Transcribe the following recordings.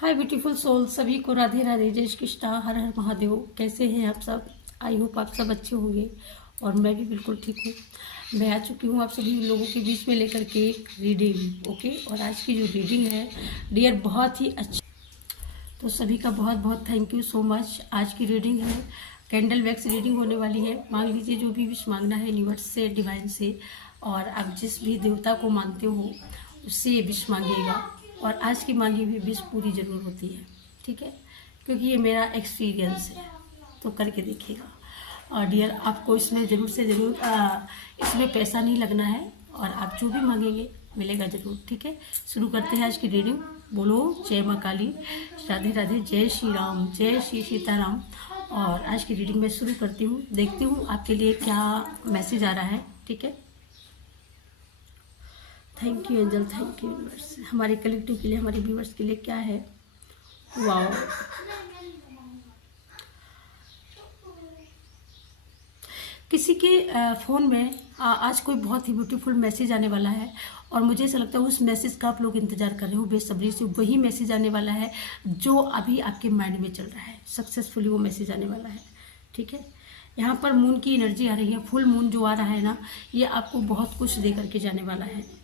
हाय beautiful soul, सभी को राधे राधे, जय श्री कृष्णा, हर हर महादेव। कैसे हैं आप सब? आई होप आप सब अच्छे होंगे और मैं भी बिल्कुल ठीक हूँ। मैं आ चुकी हूँ आप सभी लोगों के बीच में लेकर के एक रीडिंग। ओके, और आज की जो रीडिंग है डियर बहुत ही अच्छी, तो सभी का बहुत बहुत थैंक यू सो मच। आज की रीडिंग है कैंडल वैक्स रीडिंग होने वाली है। मांग लीजिए जो भी विश मांगना है यूनिवर्स से, डिवाइन से, और आप जिस भी देवता को मानते हो उससे ये विश मांगिएगा। और आज की मांगी हुई विश पूरी जरूर होती है, ठीक है, क्योंकि ये मेरा एक्सपीरियंस है, तो करके देखिएगा। और डियर आपको इसमें ज़रूर से ज़रूर इसमें पैसा नहीं लगना है और आप जो भी मांगेंगे मिलेगा ज़रूर, ठीक है। शुरू करते हैं आज की रीडिंग। बोलो जय माँ काली, राधे राधे, जय श्री राम, जय श्री सीताराम। और आज की रीडिंग मैं शुरू करती हूँ, देखती हूँ आपके लिए क्या मैसेज आ रहा है, ठीक है। Thank you angel, thank you universe. हमारे कलेक्टिव के लिए, हमारे व्यूवर्स के लिए क्या है? वाओ, किसी के फ़ोन में आज कोई बहुत ही ब्यूटीफुल मैसेज आने वाला है और मुझे ऐसा लगता है उस मैसेज का आप लोग इंतज़ार कर रहे हो बेसब्री से। वही मैसेज आने वाला है जो अभी आपके माइंड में चल रहा है, सक्सेसफुली वो मैसेज आने वाला है, ठीक है। यहाँ पर मून की एनर्जी आ रही है। फुल मून जो आ रहा है ना, ये आपको बहुत कुछ दे करके जाने वाला है।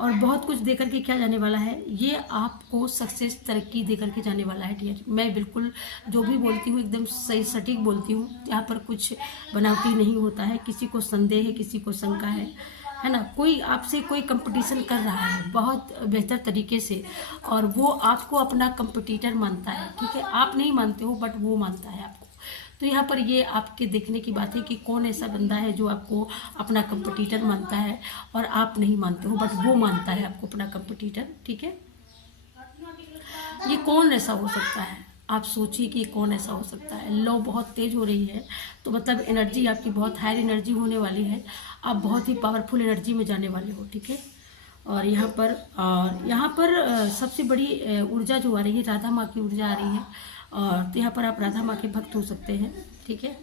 और बहुत कुछ दे करके क्या जाने वाला है, ये आपको सक्सेस, तरक्की दे करके जाने वाला है डियर। मैं बिल्कुल जो भी बोलती हूँ एकदम सही सटीक बोलती हूँ। यहाँ पर कुछ बनावटी नहीं होता है। किसी को संदेह है, किसी को शंका है ना, कोई आपसे कोई कंपटीशन कर रहा है बहुत बेहतर तरीके से और वो आपको अपना कंपटीटर मानता है, ठीक है। आप नहीं मानते हो बट वो मानता है आपको। तो यहाँ पर ये आपके देखने की बात है कि कौन ऐसा बंदा है जो आपको अपना कंपटीटर मानता है और आप नहीं मानते हो बट वो मानता है आपको अपना कंपटीटर, ठीक है। ये कौन ऐसा हो सकता है? आप सोचिए कि कौन ऐसा हो सकता है। लो बहुत तेज हो रही है, तो मतलब एनर्जी आपकी बहुत हाई एनर्जी होने वाली है। आप बहुत ही पावरफुल एनर्जी में जाने वाले हो, ठीक है। और यहाँ पर सबसे बड़ी ऊर्जा जो आ रही है, राधा माँ की ऊर्जा आ रही है। और तो यहाँ पर आप राधा माँ के भक्त हो सकते हैं, ठीक है।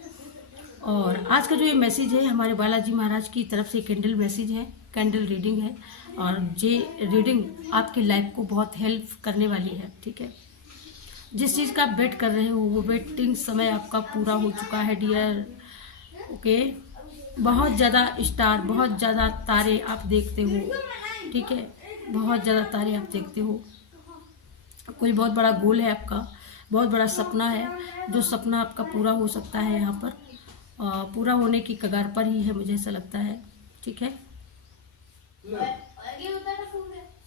और आज का जो ये मैसेज है हमारे बालाजी महाराज की तरफ से कैंडल मैसेज है, कैंडल रीडिंग है। और ये रीडिंग आपकी लाइफ को बहुत हेल्प करने वाली है, ठीक है। जिस चीज़ का आप वेट कर रहे हो वो वेटिंग समय आपका पूरा हो चुका है डियर, ओके। बहुत ज़्यादा स्टार, बहुत ज़्यादा तारे आप देखते हो, ठीक है। बहुत ज़्यादा तारे आप देखते हो। कोई बहुत बड़ा गोल है आपका, बहुत बड़ा सपना है, जो सपना आपका पूरा हो सकता है। यहाँ पर पूरा होने की कगार पर ही है, मुझे ऐसा लगता है, ठीक है।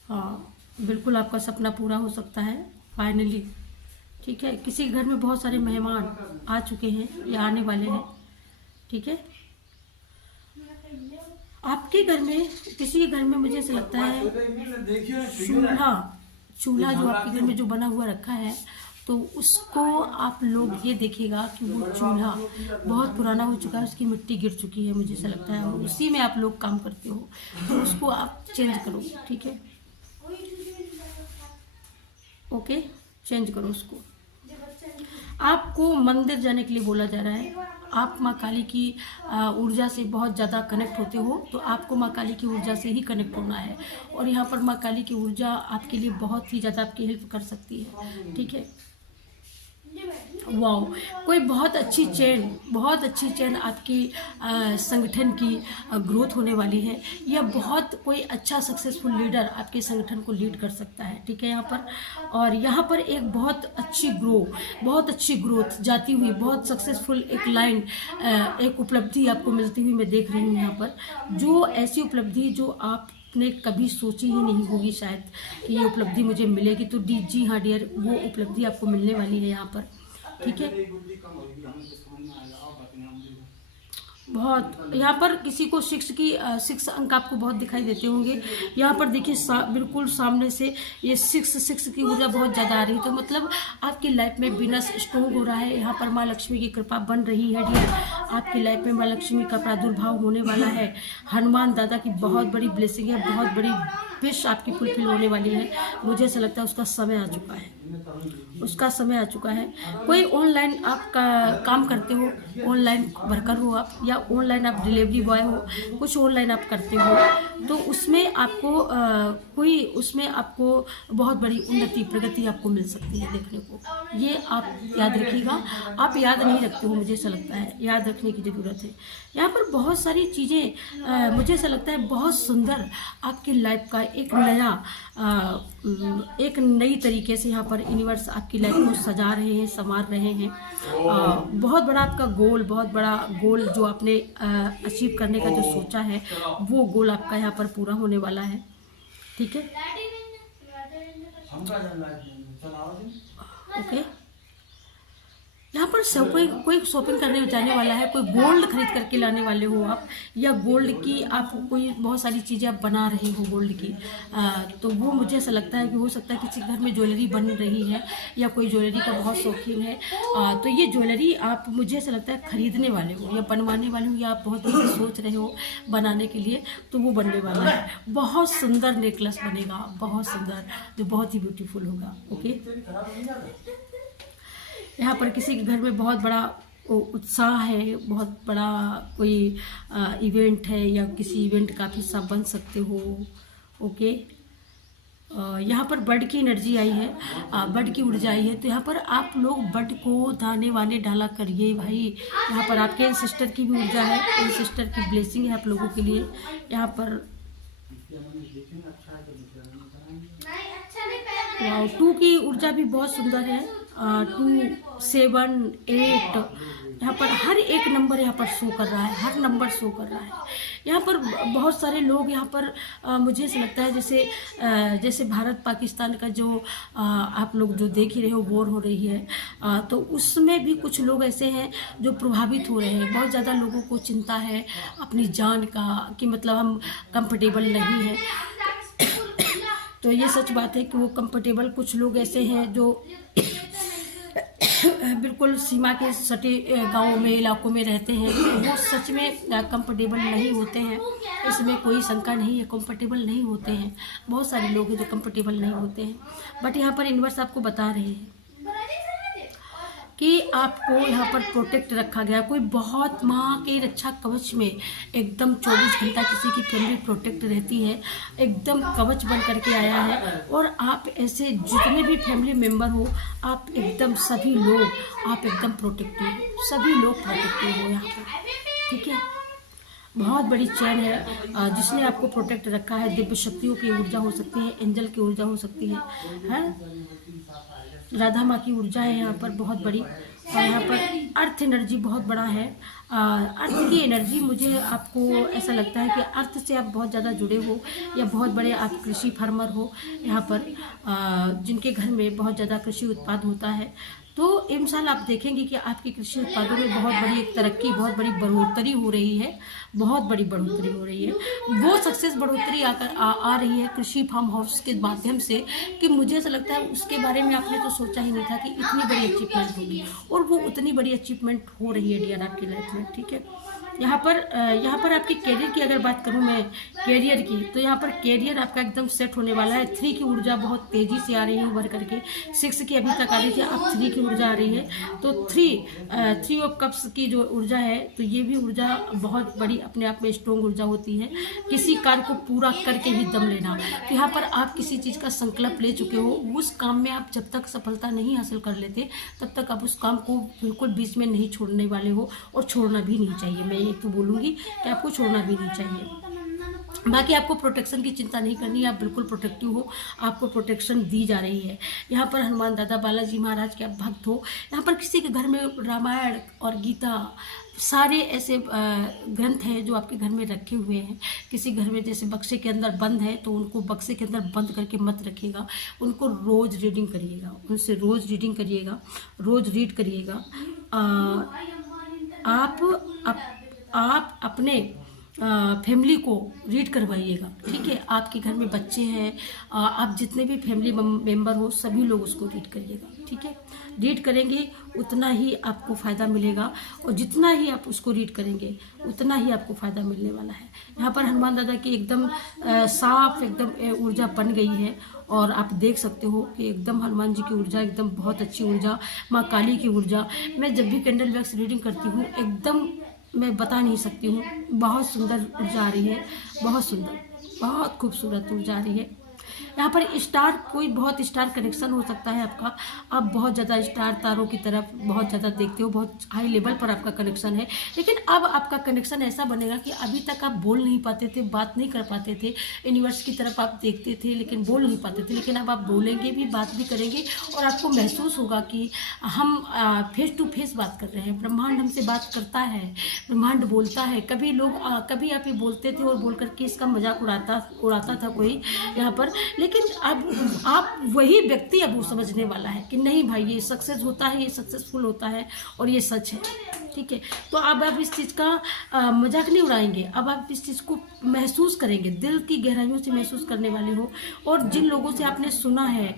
हाँ, बिल्कुल आपका सपना पूरा हो सकता है फाइनली, ठीक है। किसी घर में बहुत सारे मेहमान आ चुके हैं या आने वाले हैं, ठीक है। आपके घर में, किसी के घर में मुझे ऐसा लगता है चूल्हा जो आपके घर में जो बना हुआ रखा है, तो उसको आप लोग ये देखिएगा कि वो चूल्हा बहुत पुराना हो चुका है, उसकी मिट्टी गिर चुकी है, मुझे ऐसा लगता है। और उसी में आप लोग काम करते हो, तो उसको आप चेंज करो, ठीक है, ओके, चेंज करो उसको। आपको मंदिर जाने के लिए बोला जा रहा है। आप माँ काली की ऊर्जा से बहुत ज़्यादा कनेक्ट होते हो, तो आपको माँ काली की ऊर्जा से ही कनेक्ट होना है। और यहाँ पर माँ काली की ऊर्जा आपके लिए बहुत ही ज़्यादा आपकी हेल्प कर सकती है, ठीक है। वाओ, कोई बहुत अच्छी चेन आपकी संगठन की ग्रोथ होने वाली है, या बहुत कोई अच्छा सक्सेसफुल लीडर आपके संगठन को लीड कर सकता है, ठीक है। यहाँ पर और यहाँ पर एक बहुत अच्छी ग्रोथ जाती हुई, बहुत सक्सेसफुल एक लाइन, एक उपलब्धि आपको मिलती हुई मैं देख रही हूँ। यहाँ पर जो ऐसी उपलब्धि जो आपने कभी सोची ही नहीं होगी शायद कि ये उपलब्धि मुझे मिलेगी, तो जी हाँ डियर, वो उपलब्धि आपको मिलने वाली है यहाँ पर, ठीक है। बहुत यहाँ पर किसी को 6 अंक आपको बहुत दिखाई देते होंगे। यहाँ पर देखिए बिल्कुल सामने से ये 6 की ऊर्जा बहुत ज़्यादा आ रही है, तो मतलब आपकी लाइफ में बिजनेस स्ट्रॉन्ग हो रहा है। यहाँ पर माँ लक्ष्मी की कृपा बन रही है डियर। आपकी लाइफ में माँ लक्ष्मी का प्रादुर्भाव होने वाला है। हनुमान दादा की बहुत बड़ी ब्लेसिंग है, बहुत बड़ी विश आपकी फुलफिल होने वाली है। मुझे ऐसा लगता है उसका समय आ चुका है, उसका समय आ चुका है। कोई ऑनलाइन आप काम करते हो, ऑनलाइन वर्कर हो आप, या ऑनलाइन आप डिलीवरी बॉय हो, कुछ ऑनलाइन आप करते हो, तो उसमें आपको उसमें आपको बहुत बड़ी उन्नति प्रगति आपको मिल सकती है देखने को। ये आप याद रखिएगा। आप याद नहीं रखते हो, मुझे ऐसा लगता है याद रखने की ज़रूरत है। यहाँ पर बहुत सारी चीज़ें मुझे ऐसा लगता है बहुत सुंदर आपकी लाइफ का एक नई तरीके से यहाँ पर यूनिवर्स आपकी लाइफ को सजा रहे हैं, संवार रहे हैं। बहुत बड़ा आपका गोल, बहुत बड़ा गोल जो आपने अचीव करने का जो सोचा है, वो गोल आपका यहाँ पर पूरा होने वाला है। ठीक है, ओके। यहाँ पर कोई शॉपिंग करने जाने वाला है, कोई गोल्ड खरीद करके लाने वाले हो आप, या गोल्ड की आप कोई बहुत सारी चीज़ें आप बना रहे हो गोल्ड की, तो वो मुझे ऐसा लगता है कि हो सकता है किसी घर में ज्वेलरी बन रही है, या कोई ज्वेलरी का बहुत शौकीन है, तो ये ज्वेलरी आप मुझे ऐसा लगता है खरीदने वाले हो या बनवाने वाले हो, या आप बहुत ही सोच रहे हो बनाने के लिए, तो वो बनने वाला है। बहुत सुंदर नेकलेस बनेगा, बहुत सुंदर, जो बहुत ही ब्यूटीफुल होगा। ओके, यहाँ पर किसी के घर में बहुत बड़ा उत्साह है, बहुत बड़ा कोई इवेंट है, या किसी इवेंट का आप हिस्सा बन सकते हो। ओके, यहाँ पर बर्ड की एनर्जी आई है, बर्ड की ऊर्जा आई है, तो यहाँ पर आप लोग बर्ड को दाने वाने डाला करिए भाई। यहाँ पर आपके सिस्टर की भी ऊर्जा है, सिस्टर की ब्लेसिंग है आप लोगों के लिए। यहाँ पर 2 की ऊर्जा भी बहुत सुंदर है, 2, 7, 8, यहाँ पर हर एक नंबर यहाँ पर शो कर रहा है, हर नंबर शो कर रहा है। यहाँ पर बहुत सारे लोग यहाँ पर मुझे ऐसा लगता है जैसे भारत पाकिस्तान का जो आप लोग जो देख ही रहे हो, वॉर हो रही है, तो उसमें भी कुछ लोग ऐसे हैं जो प्रभावित हो रहे हैं। बहुत ज़्यादा लोगों को चिंता है अपनी जान का, कि मतलब हम कंफर्टेबल नहीं हैं। तो ये सच बात है कि वो कंफर्टेबल, कुछ लोग ऐसे हैं जो बिल्कुल सीमा के सटे गाँवों में, इलाकों में रहते हैं, वो सच में कंफर्टेबल नहीं होते हैं। इसमें कोई शंका नहीं है, कंफर्टेबल नहीं होते हैं। बहुत सारे लोग हैं जो कंफर्टेबल नहीं होते हैं, बट यहाँ पर यूनिवर्स आपको बता रहे हैं कि आपको यहाँ पर प्रोटेक्ट रखा गया। कोई बहुत माँ के रक्षा कवच में एकदम 24 घंटा किसी की फैमिली प्रोटेक्ट रहती है, एकदम कवच बन करके आया है। और आप ऐसे जितने भी फैमिली मेम्बर हो, आप एकदम सभी लोग आप एकदम प्रोटेक्टिव हो, सभी लोग प्रोटेक्टिव हो यहाँ पर। ठीक है, बहुत बड़ी चैन है जिसने आपको प्रोटेक्ट रखा है। दिव्य शक्तियों की ऊर्जा हो सकती है, एंजल की ऊर्जा हो सकती है? राधा माँ की ऊर्जा है यहाँ पर बहुत बड़ी। और यहाँ पर अर्थ एनर्जी बहुत बड़ा है। अर्थ की एनर्जी, मुझे आपको ऐसा लगता है कि अर्थ से आप बहुत ज़्यादा जुड़े हो, या बहुत बड़े आप कृषि फार्मर हो यहाँ पर, जिनके घर में बहुत ज़्यादा कृषि उत्पाद होता है। तो इंशाल्लाह आप देखेंगे कि आपकी कृषि उत्पादों में बहुत बड़ी एक तरक्की, बहुत बड़ी बढ़ोतरी हो रही है, बहुत बड़ी बढ़ोतरी हो रही है। वो सक्सेस बढ़ोतरी आ रही है कृषि फार्म हाउस के माध्यम से, कि मुझे ऐसा लगता है उसके बारे में आपने तो सोचा ही नहीं था कि इतनी बड़ी अचीवमेंट होगी, और वो उतनी बड़ी अचीवमेंट हो रही है डियर आपकी लाइफ में। ठीक है, यहाँ पर आपके कैरियर की अगर बात करूँ मैं, कैरियर की, तो यहाँ पर कैरियर आपका एकदम सेट होने वाला है। 3 की ऊर्जा बहुत तेज़ी से आ रही है उभर करके। 6 की अभी तक आ रही थी, अब 3 की ऊर्जा आ रही है। तो 3 ऑफ कप्स की जो ऊर्जा है, तो ये भी ऊर्जा बहुत बड़ी अपने आप में स्ट्रॉन्ग ऊर्जा होती है। किसी कार्य को पूरा करके ही दम लेना। तो यहाँ पर आप किसी चीज़ का संकल्प ले चुके हो, उस काम में आप जब तक सफलता नहीं हासिल कर लेते, तब तक आप उस काम को बिल्कुल बीच में नहीं छोड़ने वाले हो, और छोड़ना भी नहीं चाहिए। मैं ये तो बोलूँगी कि आपको छोड़ना भी नहीं चाहिए। बाकी आपको प्रोटेक्शन की चिंता नहीं करनी है, आप बिल्कुल प्रोटेक्टिव हो, आपको प्रोटेक्शन दी जा रही है। यहाँ पर हनुमान दादा बालाजी महाराज के आप भक्त हो। यहाँ पर किसी के घर में रामायण और गीता, सारे ऐसे ग्रंथ हैं जो आपके घर में रखे हुए हैं। किसी घर में जैसे बक्से के अंदर बंद है, तो उनको बक्से के अंदर बंद करके मत रखिएगा, उनको रोज़ रीडिंग करिएगा, उनसे रोज़ रीडिंग करिएगा, रोज़ रीड करिएगा। आप अपने फैमिली को रीड करवाइएगा, ठीक है। आपके घर में बच्चे हैं, आप जितने भी फैमिली मेंबर हो सभी लोग उसको रीड करिएगा, ठीक है। रीड करेंगे उतना ही आपको फ़ायदा मिलेगा, और जितना ही आप उसको रीड करेंगे उतना ही आपको फ़ायदा मिलने वाला है। यहाँ पर हनुमान दादा की एकदम साफ एकदम ऊर्जा बन गई है, और आप देख सकते हो कि एकदम हनुमान जी की ऊर्जा एकदम बहुत अच्छी ऊर्जा, माँ काली की ऊर्जा। मैं जब भी कैंडल वैक्स रीडिंग करती हूँ एकदम मैं बता नहीं सकती हूँ, बहुत सुंदर ऊर्जा आ रही है, बहुत सुंदर, बहुत खूबसूरत ऊर्जा आ रही है। यहाँ पर स्टार, कोई बहुत स्टार कनेक्शन हो सकता है आपका, आप बहुत ज़्यादा स्टार तारों की तरफ बहुत ज़्यादा देखते हो, बहुत हाई लेवल पर आपका कनेक्शन है। लेकिन अब आपका कनेक्शन ऐसा बनेगा कि अभी तक आप बोल नहीं पाते थे, बात नहीं कर पाते थे, यूनिवर्स की तरफ आप देखते थे लेकिन बोल नहीं पाते थे, लेकिन अब आप बोलेंगे भी, बात भी करेंगे, और आपको महसूस होगा कि हम फेस टू फेस बात कर रहे हैं। ब्रह्मांड हमसे बात करता है, ब्रह्मांड बोलता है। कभी लोग कभी आप ये बोलते थे और बोल करके इसका मजाक उड़ाता था कोई यहाँ पर, लेकिन अब आप वही व्यक्ति अब वो समझने वाला है कि नहीं भाई ये सक्सेस होता है, ये सक्सेसफुल होता है और ये सच है, ठीक है। तो अब आप इस चीज़ का मजाक नहीं उड़ाएंगे, अब आप इस चीज़ को महसूस करेंगे, दिल की गहराइयों से महसूस करने वाले हो। और जिन लोगों से आपने सुना है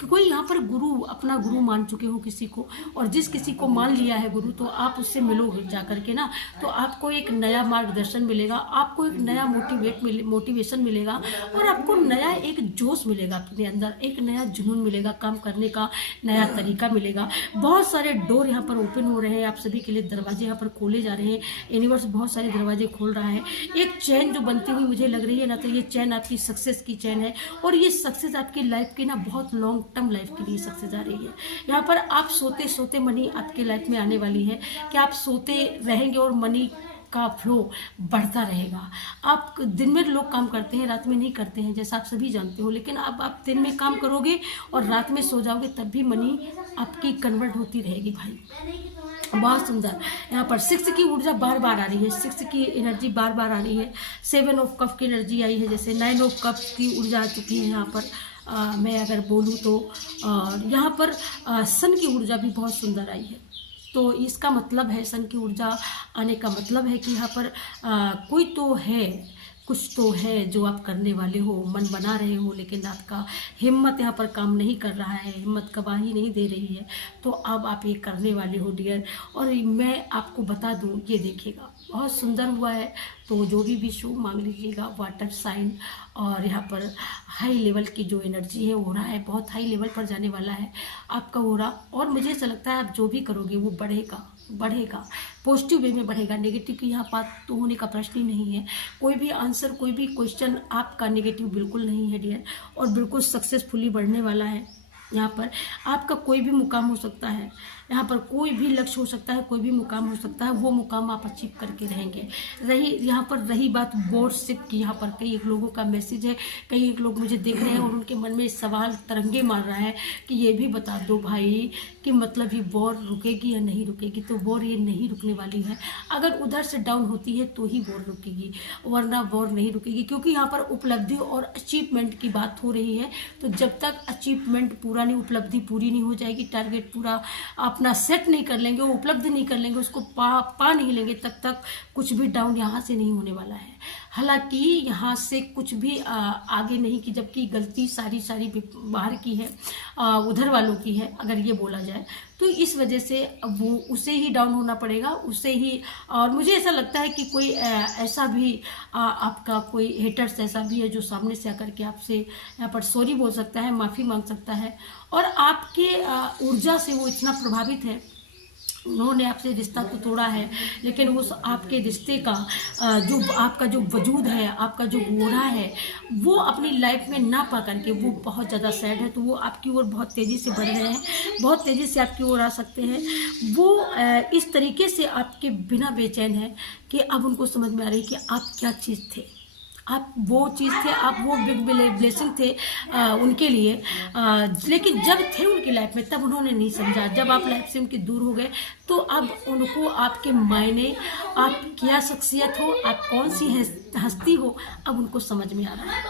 कोई यहाँ पर गुरु, अपना गुरु मान चुके हो किसी को, और जिस किसी को मान लिया है गुरु, तो आप उससे मिलोगे जा करके ना, तो आपको एक नया मार्गदर्शन मिलेगा, आपको एक नया मोटिवेशन मिलेगा, और आपको नया एक जोश मिलेगा अपने अंदर, एक नया जुनून मिलेगा, काम करने का नया तरीका मिलेगा। बहुत सारे डोर यहाँ पर ओपन हो रहे हैं, आप सभी के लिए दरवाजे यहाँ पर खोले जा रहे हैं, यूनिवर्स बहुत सारे दरवाजे खोल रहा है। एक चैन जो बनती हुई मुझे लग रही है ना, तो ये चैन आपकी सक्सेस की चैन है, और ये सक्सेस आपकी लाइफ की ना बहुत लॉन्ग टर्म लाइफ के लिए सक्सेस आ रही है। यहाँ पर आप सोते सोते मनी आपके लाइफ में आने वाली है, कि आप सोते रहेंगे और मनी का फ्लो बढ़ता रहेगा। आप दिन में लोग काम करते हैं, रात में नहीं करते हैं, जैसा आप सभी जानते हो, लेकिन अब आप दिन में काम करोगे और रात में सो जाओगे तब भी मनी आपकी कन्वर्ट होती रहेगी भाई। बहुत सुंदर। यहाँ पर 6 की ऊर्जा बार बार आ रही है, 6 की एनर्जी बार बार आ रही है। 7 ऑफ कप की एनर्जी आई है, जैसे 9 ऑफ कप की ऊर्जा आ चुकी है यहाँ पर। मैं अगर बोलूँ तो यहाँ पर सन की ऊर्जा भी बहुत सुंदर आई है। तो इसका मतलब है, सन की ऊर्जा आने का मतलब है कि यहाँ पर कोई तो है, कुछ तो है जो आप करने वाले हो, मन बना रहे हो, लेकिन आपका हिम्मत यहाँ पर काम नहीं कर रहा है, हिम्मत गवाही नहीं दे रही है। तो अब आप ये करने वाले हो डियर। और मैं आपको बता दूँ, ये देखिएगा बहुत सुंदर हुआ है। तो जो भी विश हो मांग लीजिएगा, वाटर साइन, और यहाँ पर हाई लेवल की जो एनर्जी है हो रहा है, बहुत हाई लेवल पर जाने वाला है आपका हो रहा। और मुझे ऐसा लगता है आप जो भी करोगे वो बढ़ेगा, पॉजिटिव वे में बढ़ेगा। नेगेटिव की यहाँ बात तो होने का प्रश्न ही नहीं है। कोई भी आंसर, कोई भी क्वेश्चन आपका नेगेटिव बिल्कुल नहीं है डियर, और बिल्कुल सक्सेसफुली बढ़ने वाला है। यहाँ पर आपका कोई भी मुकाम हो सकता है, यहाँ पर कोई भी लक्ष्य हो सकता है, कोई भी मुकाम हो सकता है, वो मुकाम आप अचीव करके रहेंगे। यहाँ पर रही बात बोर्डशिप की, यहाँ पर कई एक लोगों का मैसेज है, कई एक लोग मुझे देख रहे हैं और उनके मन में सवाल तरंगे मार रहा है कि ये भी बता दो भाई कि मतलब ये वॉर रुकेगी या नहीं रुकेगी। तो वॉर ये नहीं रुकने वाली है। अगर उधर से डाउन होती है तो ही वॉर रुकेगी, वरना वॉर नहीं रुकेगी, क्योंकि यहाँ पर उपलब्धि और अचीवमेंट की बात हो रही है। तो जब तक अचीवमेंट पूरा नहीं, उपलब्धि पूरी नहीं हो जाएगी, टारगेट पूरा अपना सेट नहीं कर लेंगे, वो उपलब्ध नहीं कर लेंगे, उसको पा नहीं लेंगे, तब तक कुछ भी डाउन यहाँ से नहीं होने वाला है। हालांकि यहाँ से कुछ भी आगे नहीं की, जबकि गलती सारी बाहर की है, उधर वालों की है अगर ये बोला जाए तो। इस वजह से वो उसे ही डाउन होना पड़ेगा, उसे ही। और मुझे ऐसा लगता है कि कोई ऐसा भी आपका कोई हेटर्स ऐसा भी है जो सामने से आकर के आपसे यहाँ पर सॉरी बोल सकता है, माफ़ी मांग सकता है, और आपके ऊर्जा से वो इतना प्रभावित है, उन्होंने आपसे रिश्ता तो तोड़ा है, लेकिन उस आपके रिश्ते का जो आपका जो वजूद है, आपका जो गोरा है, वो अपनी लाइफ में ना पा करके वो बहुत ज़्यादा सैड है। तो वो आपकी ओर बहुत तेज़ी से बढ़ रहे हैं, बहुत तेज़ी से आपकी ओर आ सकते हैं। वो इस तरीके से आपके बिना बेचैन है कि अब उनको समझ में आ रही है कि आप क्या चीज़ थे, आप वो चीज़ थे, आप वो बिग ब्लेसिंग थे उनके लिए। लेकिन जब थे उनकी लाइफ में तब उन्होंने नहीं समझा। जब आप लाइफ से उनके दूर हो गए तो अब उनको आपके मायने, आप क्या शख्सियत हो, आप कौन सी हस्ती हो, अब उनको समझ में आ रहा है,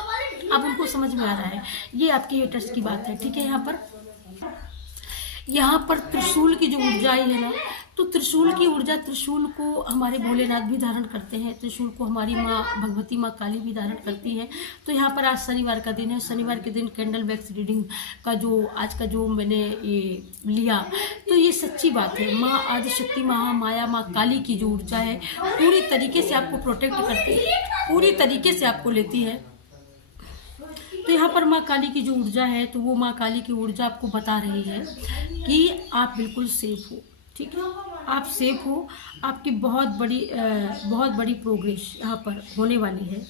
अब उनको समझ में आ रहा है। ये आपके हेटर्स की बात है, ठीक है। यहाँ पर त्रिशूल की जो ऊर्जा आई है ना, तो त्रिशूल की ऊर्जा, त्रिशूल को हमारे भोलेनाथ भी धारण करते हैं, त्रिशूल को हमारी माँ भगवती माँ काली भी धारण करती है। तो यहाँ पर आज शनिवार का दिन है, शनिवार के दिन कैंडल वैक्स रीडिंग का जो आज का जो मैंने ये लिया, तो ये सच्ची बात है। माँ आदिशक्ति, महामाया, माँ काली की जो ऊर्जा है पूरी तरीके से आपको प्रोटेक्ट करती है, पूरी तरीके से आपको लेती है। तो यहाँ पर माँ काली की जो ऊर्जा है, तो वो माँ काली की ऊर्जा आपको बता रही है कि आप बिल्कुल सेफ हो, ठीक है, आप सेफ हो। आपकी बहुत बड़ी प्रोग्रेस यहाँ पर होने वाली है,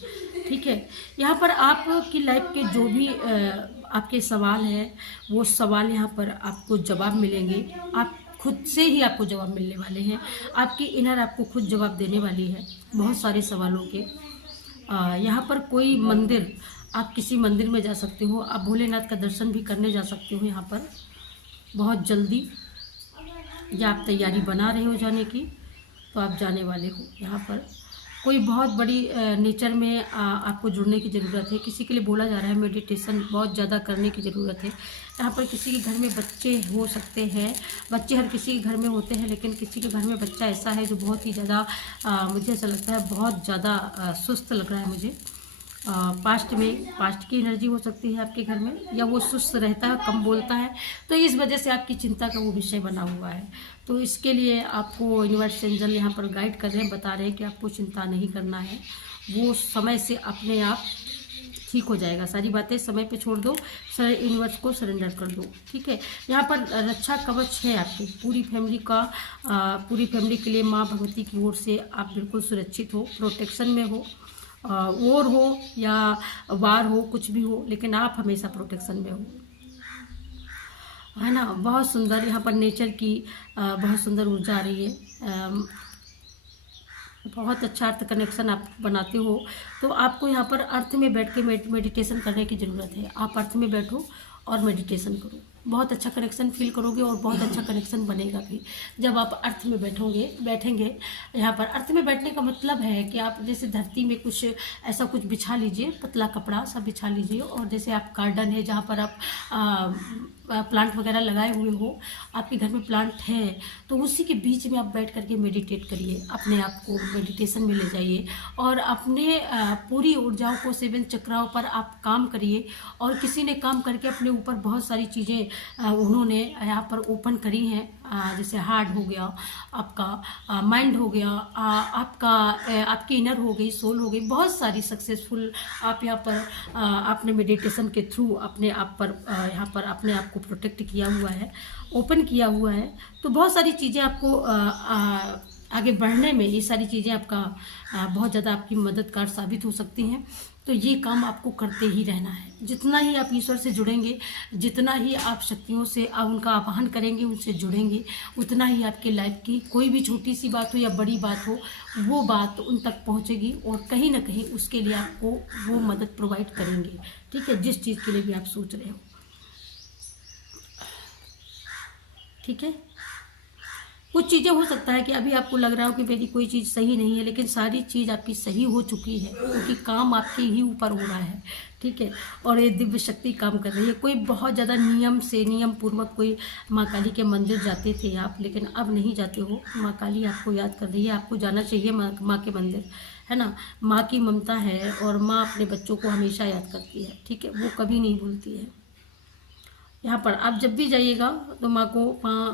ठीक है। यहाँ पर आपकी लाइफ के जो भी आपके सवाल हैं, वो सवाल यहाँ पर आपको जवाब मिलेंगे। आप खुद से ही आपको जवाब मिलने वाले हैं, आपकी इनर आपको खुद जवाब देने वाली है बहुत सारे सवालों के। यहाँ पर कोई मंदिर, आप किसी मंदिर में जा सकते हो, आप भोलेनाथ का दर्शन भी करने जा सकते हो यहाँ पर बहुत जल्दी, या आप तैयारी बना रहे हो जाने की तो आप जाने वाले हो। यहाँ पर कोई बहुत बड़ी नेचर में आपको जुड़ने की ज़रूरत है। किसी के लिए बोला जा रहा है मेडिटेशन बहुत ज़्यादा करने की ज़रूरत है। यहाँ पर किसी के घर में बच्चे हो सकते हैं, बच्चे हर किसी के घर में होते हैं, लेकिन किसी के घर में बच्चा ऐसा है जो बहुत ही ज़्यादा मुझे ऐसा लगता है बहुत ज़्यादा सुस्त लग रहा है मुझे। पास्ट की एनर्जी हो सकती है आपके घर में, या वो सुस्त रहता है, कम बोलता है, तो इस वजह से आपकी चिंता का वो विषय बना हुआ है। तो इसके लिए आपको यूनिवर्स एंजल यहाँ पर गाइड कर रहे हैं, बता रहे हैं कि आपको चिंता नहीं करना है, वो समय से अपने आप ठीक हो जाएगा। सारी बातें समय पे छोड़ दो, यूनिवर्स को सरेंडर कर दो, ठीक है। यहाँ पर रक्षा कवच है आपकी पूरी फैमिली का, पूरी फैमिली के लिए माँ भगवती की ओर से आप बिल्कुल सुरक्षित हो, प्रोटेक्शन में हो। वॉर हो या वार हो, कुछ भी हो, लेकिन आप हमेशा प्रोटेक्शन में हो, है ना। बहुत सुंदर यहाँ पर नेचर की बहुत सुंदर ऊर्जा आ रही है। बहुत अच्छा अर्थ कनेक्शन आप बनाते हो, तो आपको यहाँ पर अर्थ में बैठ के मेडिटेशन करने की ज़रूरत है। आप अर्थ में बैठो और मेडिटेशन करो, बहुत अच्छा कनेक्शन फील करोगे और बहुत अच्छा कनेक्शन बनेगा भी जब आप अर्थ में बैठेंगे। यहाँ पर अर्थ में बैठने का मतलब है कि आप जैसे धरती में कुछ ऐसा कुछ बिछा लीजिए, पतला कपड़ा सा बिछा लीजिए, और जैसे आप गार्डन है जहाँ पर आप प्लांट वगैरह लगाए हुए हो, आपके घर में प्लांट है, तो उसी के बीच में आप बैठ करके मेडिटेट करिए, अपने आप को मेडिटेशन में ले जाइए और अपने पूरी ऊर्जाओं को 7 चक्राओं पर आप काम करिए। और किसी ने काम करके अपने ऊपर बहुत सारी चीज़ें उन्होंने यहाँ पर ओपन करी हैं, जैसे हार्ट हो गया, आपका माइंड हो गया, आपकी इनर हो गई, सोल हो गई, बहुत सारी सक्सेसफुल आप यहाँ पर आपने मेडिटेशन के थ्रू अपने आप पर यहाँ पर अपने आप को प्रोटेक्ट किया हुआ है, ओपन किया हुआ है। तो बहुत सारी चीज़ें आपको आगे बढ़ने में ये सारी चीज़ें आपका बहुत ज़्यादा आपकी मददगार साबित हो सकती हैं। तो ये काम आपको करते ही रहना है। जितना ही आप ईश्वर से जुड़ेंगे, जितना ही आप शक्तियों से उनका आवाहन करेंगे, उनसे जुड़ेंगे, उतना ही आपके लाइफ की कोई भी छोटी सी बात हो या बड़ी बात हो, वो बात उन तक पहुंचेगी और कहीं ना कहीं उसके लिए आपको वो मदद प्रोवाइड करेंगे, ठीक है, जिस चीज़ के लिए भी आप सोच रहे हो, ठीक है। कुछ चीज़ें हो सकता है कि अभी आपको लग रहा हो कि मेरी कोई चीज़ सही नहीं है, लेकिन सारी चीज़ आपकी सही हो चुकी है, क्योंकि काम आपके ही ऊपर हो रहा है, ठीक है। और ये दिव्य शक्ति काम कर रही है। कोई बहुत ज़्यादा नियम पूर्वक कोई माँ काली के मंदिर जाते थे आप, लेकिन अब नहीं जाते हो। माँ काली आपको याद कर रही है, आपको जाना चाहिए माँ के मंदिर, है ना। माँ की ममता है और माँ अपने बच्चों को हमेशा याद करती है, ठीक है, वो कभी नहीं भूलती है। यहाँ पर आप जब भी जाइएगा तो माँ को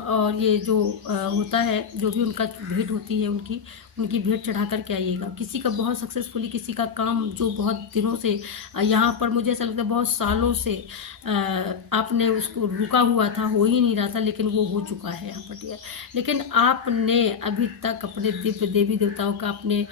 और ये जो होता है, जो भी उनका भेंट होती है, उनकी भेंट चढ़ा कर के आइएगा। किसी का बहुत सक्सेसफुली, किसी का काम जो बहुत दिनों से यहाँ पर मुझे ऐसा लगता है बहुत सालों से आपने उसको रुका हुआ था, हो ही नहीं रहा था, लेकिन वो हो चुका है यहाँ पर। लेकिन आपने अभी तक अपने दिव्य देवी देवताओं का, अपने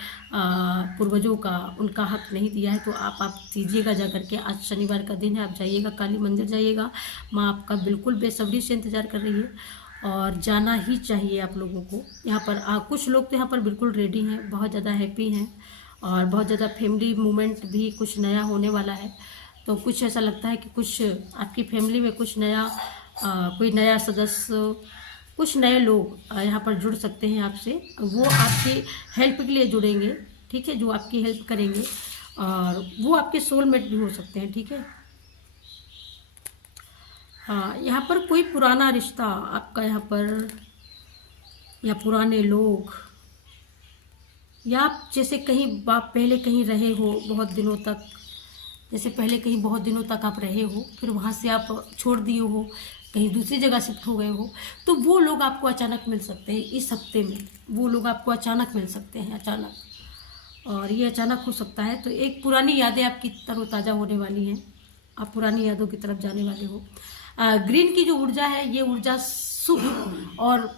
पूर्वजों का, उनका हक नहीं दिया है। तो आप दीजिएगा जा करके। आज शनिवार का दिन है, आप जाइएगा, काली मंदिर जाइएगा। माँ आपका बिल्कुल बेसब्री से इंतज़ार कर रही है और जाना ही चाहिए आप लोगों को। यहाँ पर कुछ लोग तो यहाँ पर बिल्कुल रेडी हैं, बहुत ज़्यादा हैप्पी हैं और बहुत ज़्यादा फैमिली मूवमेंट भी कुछ नया होने वाला है। तो कुछ ऐसा लगता है कि कुछ आपकी फैमिली में कुछ नया कोई नया सदस्य, कुछ नए लोग यहाँ पर जुड़ सकते हैं आपसे। वो आपकी हेल्प के लिए जुड़ेंगे, ठीक है, जो आपकी हेल्प करेंगे, और वो आपके सोलमेट भी हो सकते हैं, ठीक है। हाँ, यहाँ पर कोई पुराना रिश्ता आपका यहाँ पर या पुराने लोग, या आप जैसे कहीं पहले कहीं रहे हो बहुत दिनों तक, जैसे पहले कहीं बहुत दिनों तक आप रहे हो, फिर वहाँ से आप छोड़ दिए हो, कहीं दूसरी जगह शिफ्ट हो गए हो, तो वो लोग आपको अचानक मिल सकते हैं इस हफ्ते में। वो लोग आपको अचानक मिल सकते हैं, अचानक, और ये अचानक हो सकता है। तो एक पुरानी यादें आपकी तरोताज़ा होने वाली हैं, आप पुरानी यादों की तरफ जाने वाले हो। ग्रीन की जो ऊर्जा है, ये ऊर्जा सुख और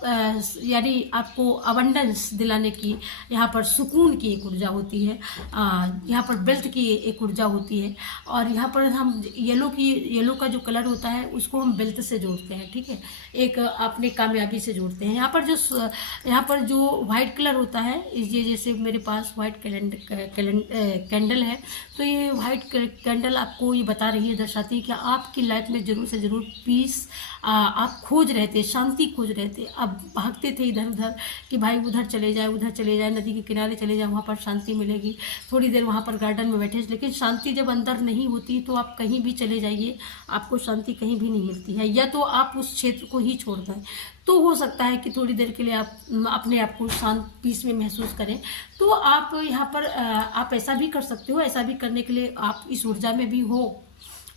यानी आपको अबंडेंस दिलाने की, यहाँ पर सुकून की एक ऊर्जा होती है, यहाँ पर वेल्थ की एक ऊर्जा होती है। और यहाँ पर हम येलो का जो कलर होता है उसको हम वेल्थ से जोड़ते हैं, ठीक है, एक अपनी कामयाबी से जोड़ते हैं। यहाँ पर जो वाइट कलर होता है, ये जैसे मेरे पास वाइट कैंडल है, तो ये वाइट कैंडल आपको ये बता रही है, दर्शाती है कि आपकी लाइफ में जरूर से जरूर पीस आप खोज रहे थे, शांति खोज रहे थे। अब भागते थे इधर उधर कि भाई उधर चले जाए, नदी के किनारे चले जाए, वहाँ पर शांति मिलेगी, थोड़ी देर वहाँ पर गार्डन में बैठे। लेकिन शांति जब अंदर नहीं होती तो आप कहीं भी चले जाइए, आपको शांति कहीं भी नहीं मिलती है, या तो आप उस क्षेत्र को ही छोड़ दें। तो हो सकता है कि थोड़ी देर के लिए आप अपने आप को शांत पीस में महसूस करें। तो आप यहाँ पर आप ऐसा भी कर सकते हो, ऐसा भी करने के लिए आप इस ऊर्जा में भी हो।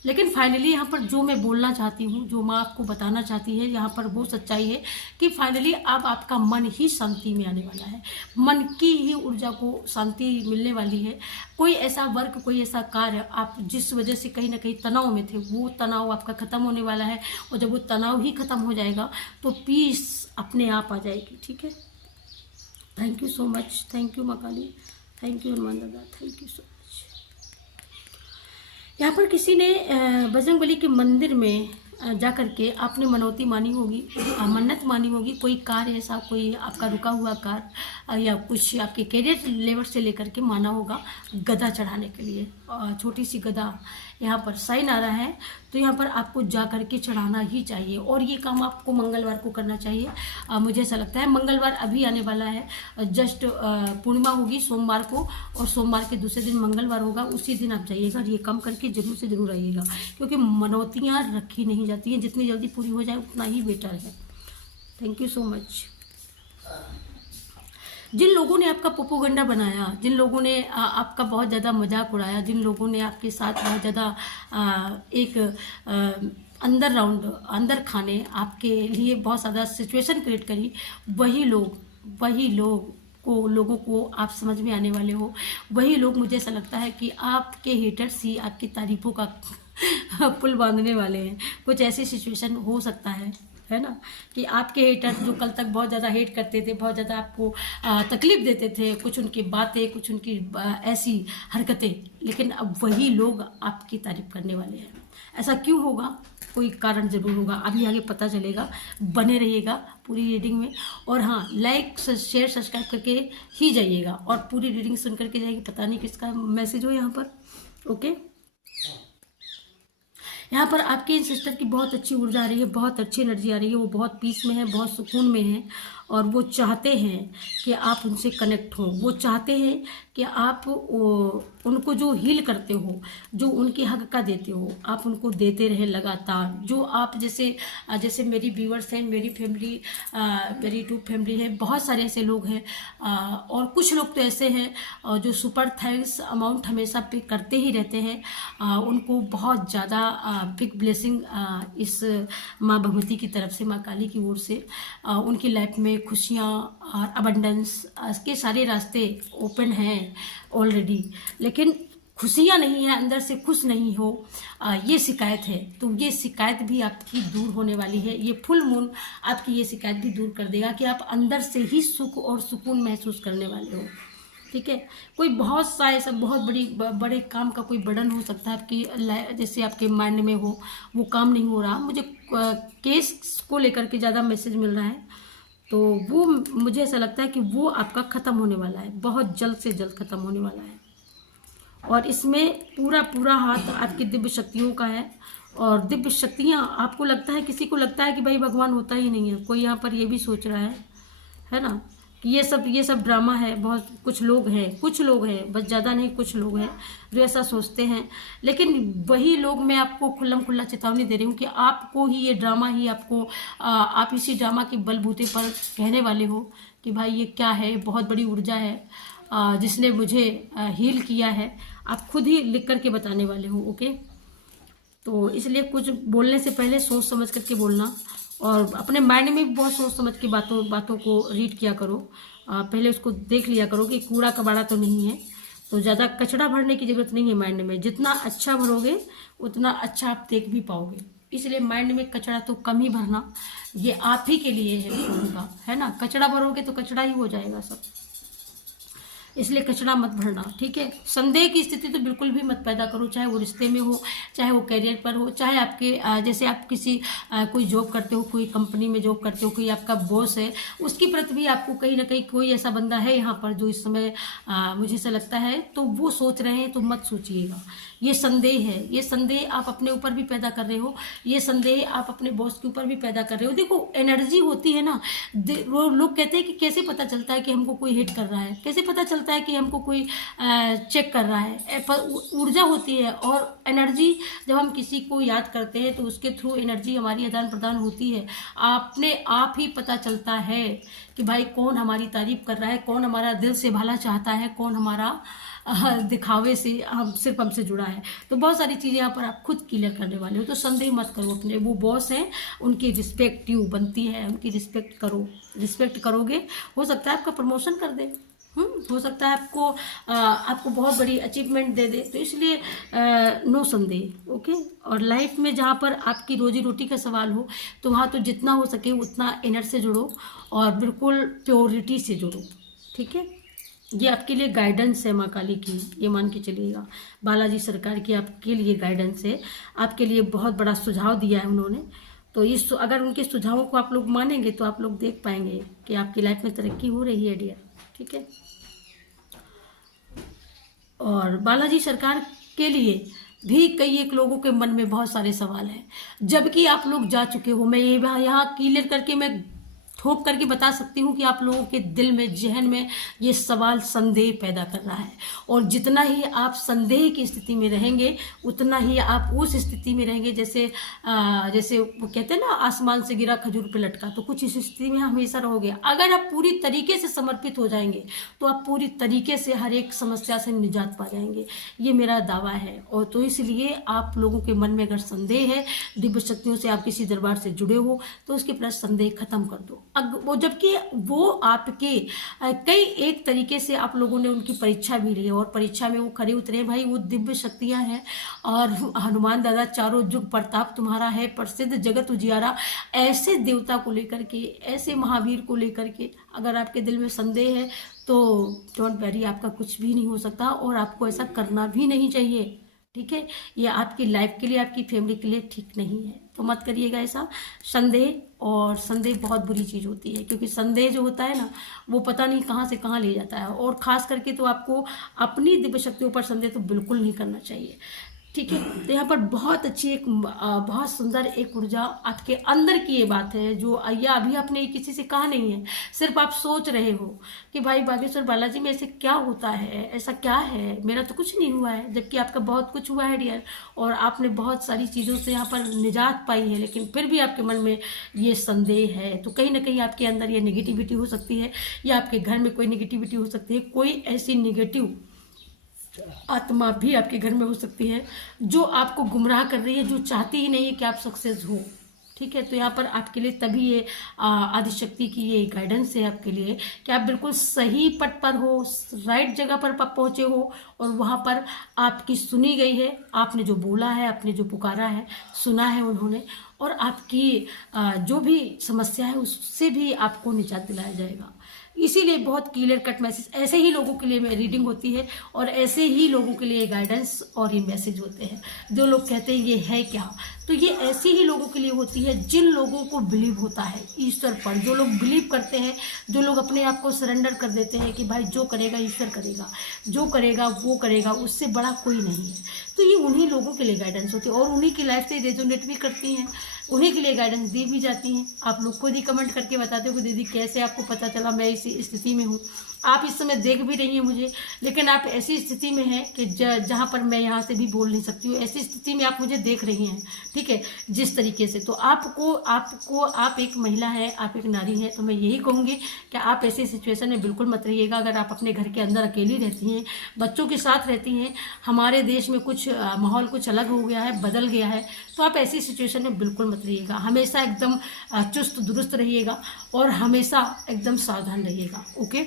लेकिन फाइनली यहाँ पर जो मैं बोलना चाहती हूँ, जो मैं आपको बताना चाहती है, यहाँ पर वो सच्चाई है कि फाइनली अब आपका मन ही शांति में आने वाला है, मन की ही ऊर्जा को शांति मिलने वाली है। कोई ऐसा वर्क, कोई ऐसा कार्य आप जिस वजह से कहीं ना कहीं तनाव में थे, वो तनाव आपका खत्म होने वाला है। और जब वो तनाव ही खत्म हो जाएगा तो पीस अपने आप आ जाएगी, ठीक है। Thank you so much, thank you माँ काली, थैंक यू हनुमान दादा, थैंक यू सो मच। यहाँ पर किसी ने बजरंगबली के मंदिर में जा कर के आपने मनौती मानी होगी, मन्नत मानी होगी, कोई कार्य ऐसा, कोई आपका रुका हुआ कार्य या कुछ आपके कैरियर लेवल से लेकर के माना होगा गदा चढ़ाने के लिए। छोटी सी गदा यहाँ पर साइन आ रहा है, तो यहाँ पर आपको जा कर के चढ़ाना ही चाहिए। और ये काम आपको मंगलवार को करना चाहिए। मुझे ऐसा लगता है मंगलवार अभी आने वाला है, जस्ट पूर्णिमा होगी सोमवार को, और सोमवार के दूसरे दिन मंगलवार होगा, उसी दिन आप जाइएगा, ये काम करके जरूर से जरूर आइएगा। क्योंकि मनौतियाँ रखी नहीं जाती हैं, जितनी जल्दी पूरी हो जाए उतना ही बेटर है। Thank you so much. जिन लोगों ने आपका प्रोपोगंडा बनाया, जिन लोगों ने आपका बहुत ज़्यादा मजाक उड़ाया, जिन लोगों ने आपके साथ बहुत ज़्यादा एक अंदर खाने आपके लिए बहुत ज़्यादा सिचुएशन क्रिएट करी, वही लोगों को आप समझ में आने वाले हो। वही लोग, मुझे ऐसा लगता है कि आपके हेटर्स ही आपकी तारीफों का पुल बांधने वाले हैं। कुछ ऐसी सिचुएशन हो सकता है ना, कि आपके हेटर जो कल तक बहुत ज़्यादा हेट करते थे, बहुत ज़्यादा आपको तकलीफ देते थे, कुछ उनकी बातें, कुछ उनकी ऐसी हरकतें, लेकिन अब वही लोग आपकी तारीफ करने वाले हैं। ऐसा क्यों होगा? कोई कारण ज़रूर होगा, अभी आगे पता चलेगा। बने रहिएगा पूरी रीडिंग में। और हाँ, लाइक शेयर सब्सक्राइब करके ही जाइएगा, और पूरी रीडिंग सुन करके जाइए। पता नहीं किसका मैसेज हो यहाँ पर। ओके, यहाँ पर आपके इन सिस्टर की बहुत अच्छी ऊर्जा आ रही है, बहुत अच्छी एनर्जी आ रही है। वो बहुत पीस में है, बहुत सुकून में है, और वो चाहते हैं कि आप उनसे कनेक्ट हो। वो चाहते हैं कि आप उनको जो हील करते हो, जो उनके हक का देते हो, आप उनको देते रहे लगातार। जो आप जैसे मेरी व्यूअर्स हैं, मेरी फैमिली, मेरी यूट्यूब फैमिली है, बहुत सारे ऐसे लोग हैं, और कुछ लोग तो ऐसे हैं जो सुपर थैंक्स अमाउंट हमेशा पे करते ही रहते हैं। उनको बहुत ज़्यादा बिग ब्लेसिंग इस माँ भगवती की तरफ से, माँ काली की ओर से उनकी लाइफ में खुशियाँ और अबंडेंस के सारे रास्ते ओपन हैं ऑलरेडी। लेकिन खुशियाँ नहीं है, अंदर से खुश नहीं हो, ये शिकायत है। तो ये शिकायत भी आपकी दूर होने वाली है। ये फुल मून आपकी ये शिकायत भी दूर कर देगा कि आप अंदर से ही सुख और सुकून महसूस करने वाले हो। ठीक है, कोई बहुत सा ऐसा बहुत बड़े काम का कोई बर्डन हो सकता है आपकी, जैसे आपके माइंड में हो, वो काम नहीं हो रहा। मुझे केस को लेकर के ज़्यादा मैसेज मिल रहा है, तो वो मुझे ऐसा लगता है कि वो आपका ख़त्म होने वाला है, बहुत जल्द से जल्द ख़त्म होने वाला है। और इसमें पूरा हाथ आपकी दिव्य शक्तियों का है। और दिव्य शक्तियाँ, आपको लगता है, किसी को लगता है कि भाई भगवान होता ही नहीं है, कोई यहाँ पर ये भी सोच रहा है ना, कि ये सब ड्रामा है। बहुत कुछ लोग हैं, बस ज़्यादा नहीं, कुछ लोग हैं जो ऐसा सोचते हैं। लेकिन वही लोग, मैं आपको खुल्लम खुल्ला चेतावनी दे रही हूँ कि आपको ही ये ड्रामा ही आपको आप इसी ड्रामा के बलबूते पर कहने वाले हो कि भाई ये क्या है, बहुत बड़ी ऊर्जा है जिसने मुझे हील किया है। आप खुद ही लिख करके बताने वाले हो। ओके, तो इसलिए कुछ बोलने से पहले सोच समझ करके बोलना, और अपने माइंड में भी बहुत सोच समझ के बातों को रीड किया करो। पहले उसको देख लिया करो कि कूड़ा कबाड़ा तो नहीं है। तो ज़्यादा कचड़ा भरने की ज़रूरत नहीं है माइंड में। जितना अच्छा भरोगे उतना अच्छा आप देख भी पाओगे। इसलिए माइंड में कचड़ा तो कम ही भरना, ये आप ही के लिए है फोन का, है ना। कचड़ा भरोगे तो कचड़ा ही हो जाएगा सब, इसलिए कचरा मत भरना, ठीक है। संदेह की स्थिति तो बिल्कुल भी मत पैदा करो, चाहे वो रिश्ते में हो, चाहे वो करियर पर हो, चाहे आपके जैसे आप किसी कोई जॉब करते हो, कोई कंपनी में जॉब करते हो, कोई आपका बॉस है, उसकी प्रति भी आपको कहीं ना कहीं कोई ऐसा बंदा है यहाँ पर जो इस समय मुझे ऐसा लगता है तो वो सोच रहे हैं, तो मत सोचिएगा। ये संदेह है, ये संदेह आप अपने ऊपर भी पैदा कर रहे हो, ये संदेह आप अपने बॉस के ऊपर भी पैदा कर रहे हो। देखो एनर्जी होती है ना, वो लोग कहते हैं कि कैसे पता चलता है कि हमको कोई हिट कर रहा है, कैसे पता चलता है कि हमको कोई चेक कर रहा है। ऊर्जा होती है और एनर्जी, जब हम किसी को याद करते हैं तो उसके थ्रू एनर्जी हमारी आदान प्रदान होती है। अपने आप ही पता चलता है कि भाई कौन हमारी तारीफ कर रहा है, कौन हमारा दिल से भला चाहता है, कौन हमारा दिखावे से सिर्फ हमसे जुड़ा है। तो बहुत सारी चीज़ें यहाँ पर आप खुद क्लियर करने वाले हो, तो संदेह मत करो अपने। वो बॉस हैं, उनकी रिस्पेक्ट यू बनती है, उनकी रिस्पेक्ट करो। रिस्पेक्ट करोगे, हो सकता है आपका प्रमोशन कर दे, हो सकता है आपको बहुत बड़ी अचीवमेंट दे दे। तो इसलिए नो संदेह, ओके। और लाइफ में जहाँ पर आपकी रोजी रोटी का सवाल हो तो वहाँ तो जितना हो सके उतना इनर से जुड़ो और बिल्कुल प्योरिटी से जुड़ो, ठीक है। ये आपके लिए गाइडेंस है माँ काली की, ये मान के चलिएगा। बालाजी सरकार की आपके लिए गाइडेंस है, आपके लिए बहुत बड़ा सुझाव दिया है उन्होंने। तो इस अगर उनके सुझावों को आप लोग मानेंगे तो आप लोग देख पाएंगे कि आपकी लाइफ में तरक्की हो रही है डियर, ठीक है। और बालाजी सरकार के लिए भी कई एक लोगों के मन में बहुत सारे सवाल हैं, जबकि आप लोग जा चुके हो। मैं ये यहाँ क्लियर करके मैं ठोक करके बता सकती हूँ कि आप लोगों के दिल में, जहन में ये सवाल संदेह पैदा कर रहा है। और जितना ही आप संदेह की स्थिति में रहेंगे उतना ही आप उस स्थिति में रहेंगे जैसे वो कहते हैं ना, आसमान से गिरा खजूर पे लटका। तो कुछ इस स्थिति में हमेशा रहोगे। अगर आप पूरी तरीके से समर्पित हो जाएंगे तो आप पूरी तरीके से हर एक समस्या से निजात पा जाएंगे, ये मेरा दावा है। और तो इसलिए आप लोगों के मन में अगर संदेह है, दिव्य शक्तियों से आप किसी दरबार से जुड़े हो, तो उसके प्रति संदेह खत्म कर दो। वो जबकि वो आपके कई एक तरीके से आप लोगों ने उनकी परीक्षा भी ली और परीक्षा में वो खरे उतरे। भाई वो दिव्य शक्तियां हैं और हनुमान दादा चारों जुग प्रताप तुम्हारा है, प्रसिद्ध जगत उजियारा। ऐसे देवता को लेकर के, ऐसे महावीर को लेकर के अगर आपके दिल में संदेह है तो डोंट वरी, आपका कुछ भी नहीं हो सकता और आपको ऐसा करना भी नहीं चाहिए, ठीक है। ये आपकी लाइफ के लिए, आपकी फैमिली के लिए ठीक नहीं है, तो मत करिएगा ऐसा संदेह। और संदेह बहुत बुरी चीज़ होती है, क्योंकि संदेह जो होता है ना, वो पता नहीं कहाँ से कहाँ ले जाता है। और ख़ास करके तो आपको अपनी दिव्य शक्तियों पर संदेह तो बिल्कुल नहीं करना चाहिए, ठीक है। तो यहाँ पर बहुत अच्छी एक बहुत सुंदर एक ऊर्जा आपके अंदर की ये बात है जो या अभी आपने किसी से कहा नहीं है, सिर्फ आप सोच रहे हो कि भाई बागेश्वर बालाजी में ऐसे क्या होता है, ऐसा क्या है, मेरा तो कुछ नहीं हुआ है। जबकि आपका बहुत कुछ हुआ है डियर, और आपने बहुत सारी चीज़ों से यहाँ पर निजात पाई है, लेकिन फिर भी आपके मन में ये संदेह है। तो कहीं ना कहीं आपके अंदर ये निगेटिविटी हो सकती है, या आपके घर में कोई निगेटिविटी हो सकती है। कोई ऐसी निगेटिव आत्मा भी आपके घर में हो सकती है जो आपको गुमराह कर रही है, जो चाहती ही नहीं है कि आप सक्सेस हो, ठीक है। तो यहाँ पर आपके लिए तभी ये आदिशक्ति की ये गाइडेंस है आपके लिए कि आप बिल्कुल सही पथ पर हो, राइट जगह पर पहुँचे हो और वहाँ पर आपकी सुनी गई है। आपने जो बोला है, आपने जो पुकारा है, सुना है उन्होंने, और आपकी जो भी समस्या है उससे भी आपको निजात दिलाया जाएगा। इसीलिए बहुत क्लियर कट मैसेज ऐसे ही लोगों के लिए रीडिंग होती है और ऐसे ही लोगों के लिए गाइडेंस और ये मैसेज होते हैं। जो लोग कहते हैं ये है क्या, तो ये ऐसे ही लोगों के लिए होती है जिन लोगों को बिलीव होता है ईश्वर पर, जो लोग बिलीव करते हैं, जो लोग अपने आप को सरेंडर कर देते हैं कि भाई जो करेगा ईश्वर करेगा, जो करेगा वो करेगा, उससे बड़ा कोई नहीं है। तो तो ये उन्हीं लोगों के लिए गाइडेंस होती है और उन्हीं की लाइफ से रेजोनेट भी करती हैं, उन्हीं के लिए गाइडेंस दी भी जाती हैं। आप लोग खुद ही कमेंट करके बताते हो कि दीदी कैसे आपको पता चला मैं इस स्थिति में हूँ। आप इस समय देख भी रही हैं मुझे, लेकिन आप ऐसी स्थिति में हैं कि जहाँ पर मैं यहाँ से भी बोल नहीं सकती हूँ, ऐसी स्थिति में आप मुझे देख रही हैं, ठीक है, जिस तरीके से। तो आप एक महिला है, आप एक नारी हैं, तो मैं यही कहूँगी कि आप ऐसी सिचुएशन में बिल्कुल मत रहिएगा। अगर आप अपने घर के अंदर अकेली रहती हैं, बच्चों के साथ रहती हैं, हमारे देश में कुछ माहौल कुछ अलग हो गया है, बदल गया है, तो आप ऐसी सिचुएशन में बिल्कुल मत रहिएगा। हमेशा एकदम चुस्त दुरुस्त रहिएगा और हमेशा एकदम सावधान रहिएगा। ओके,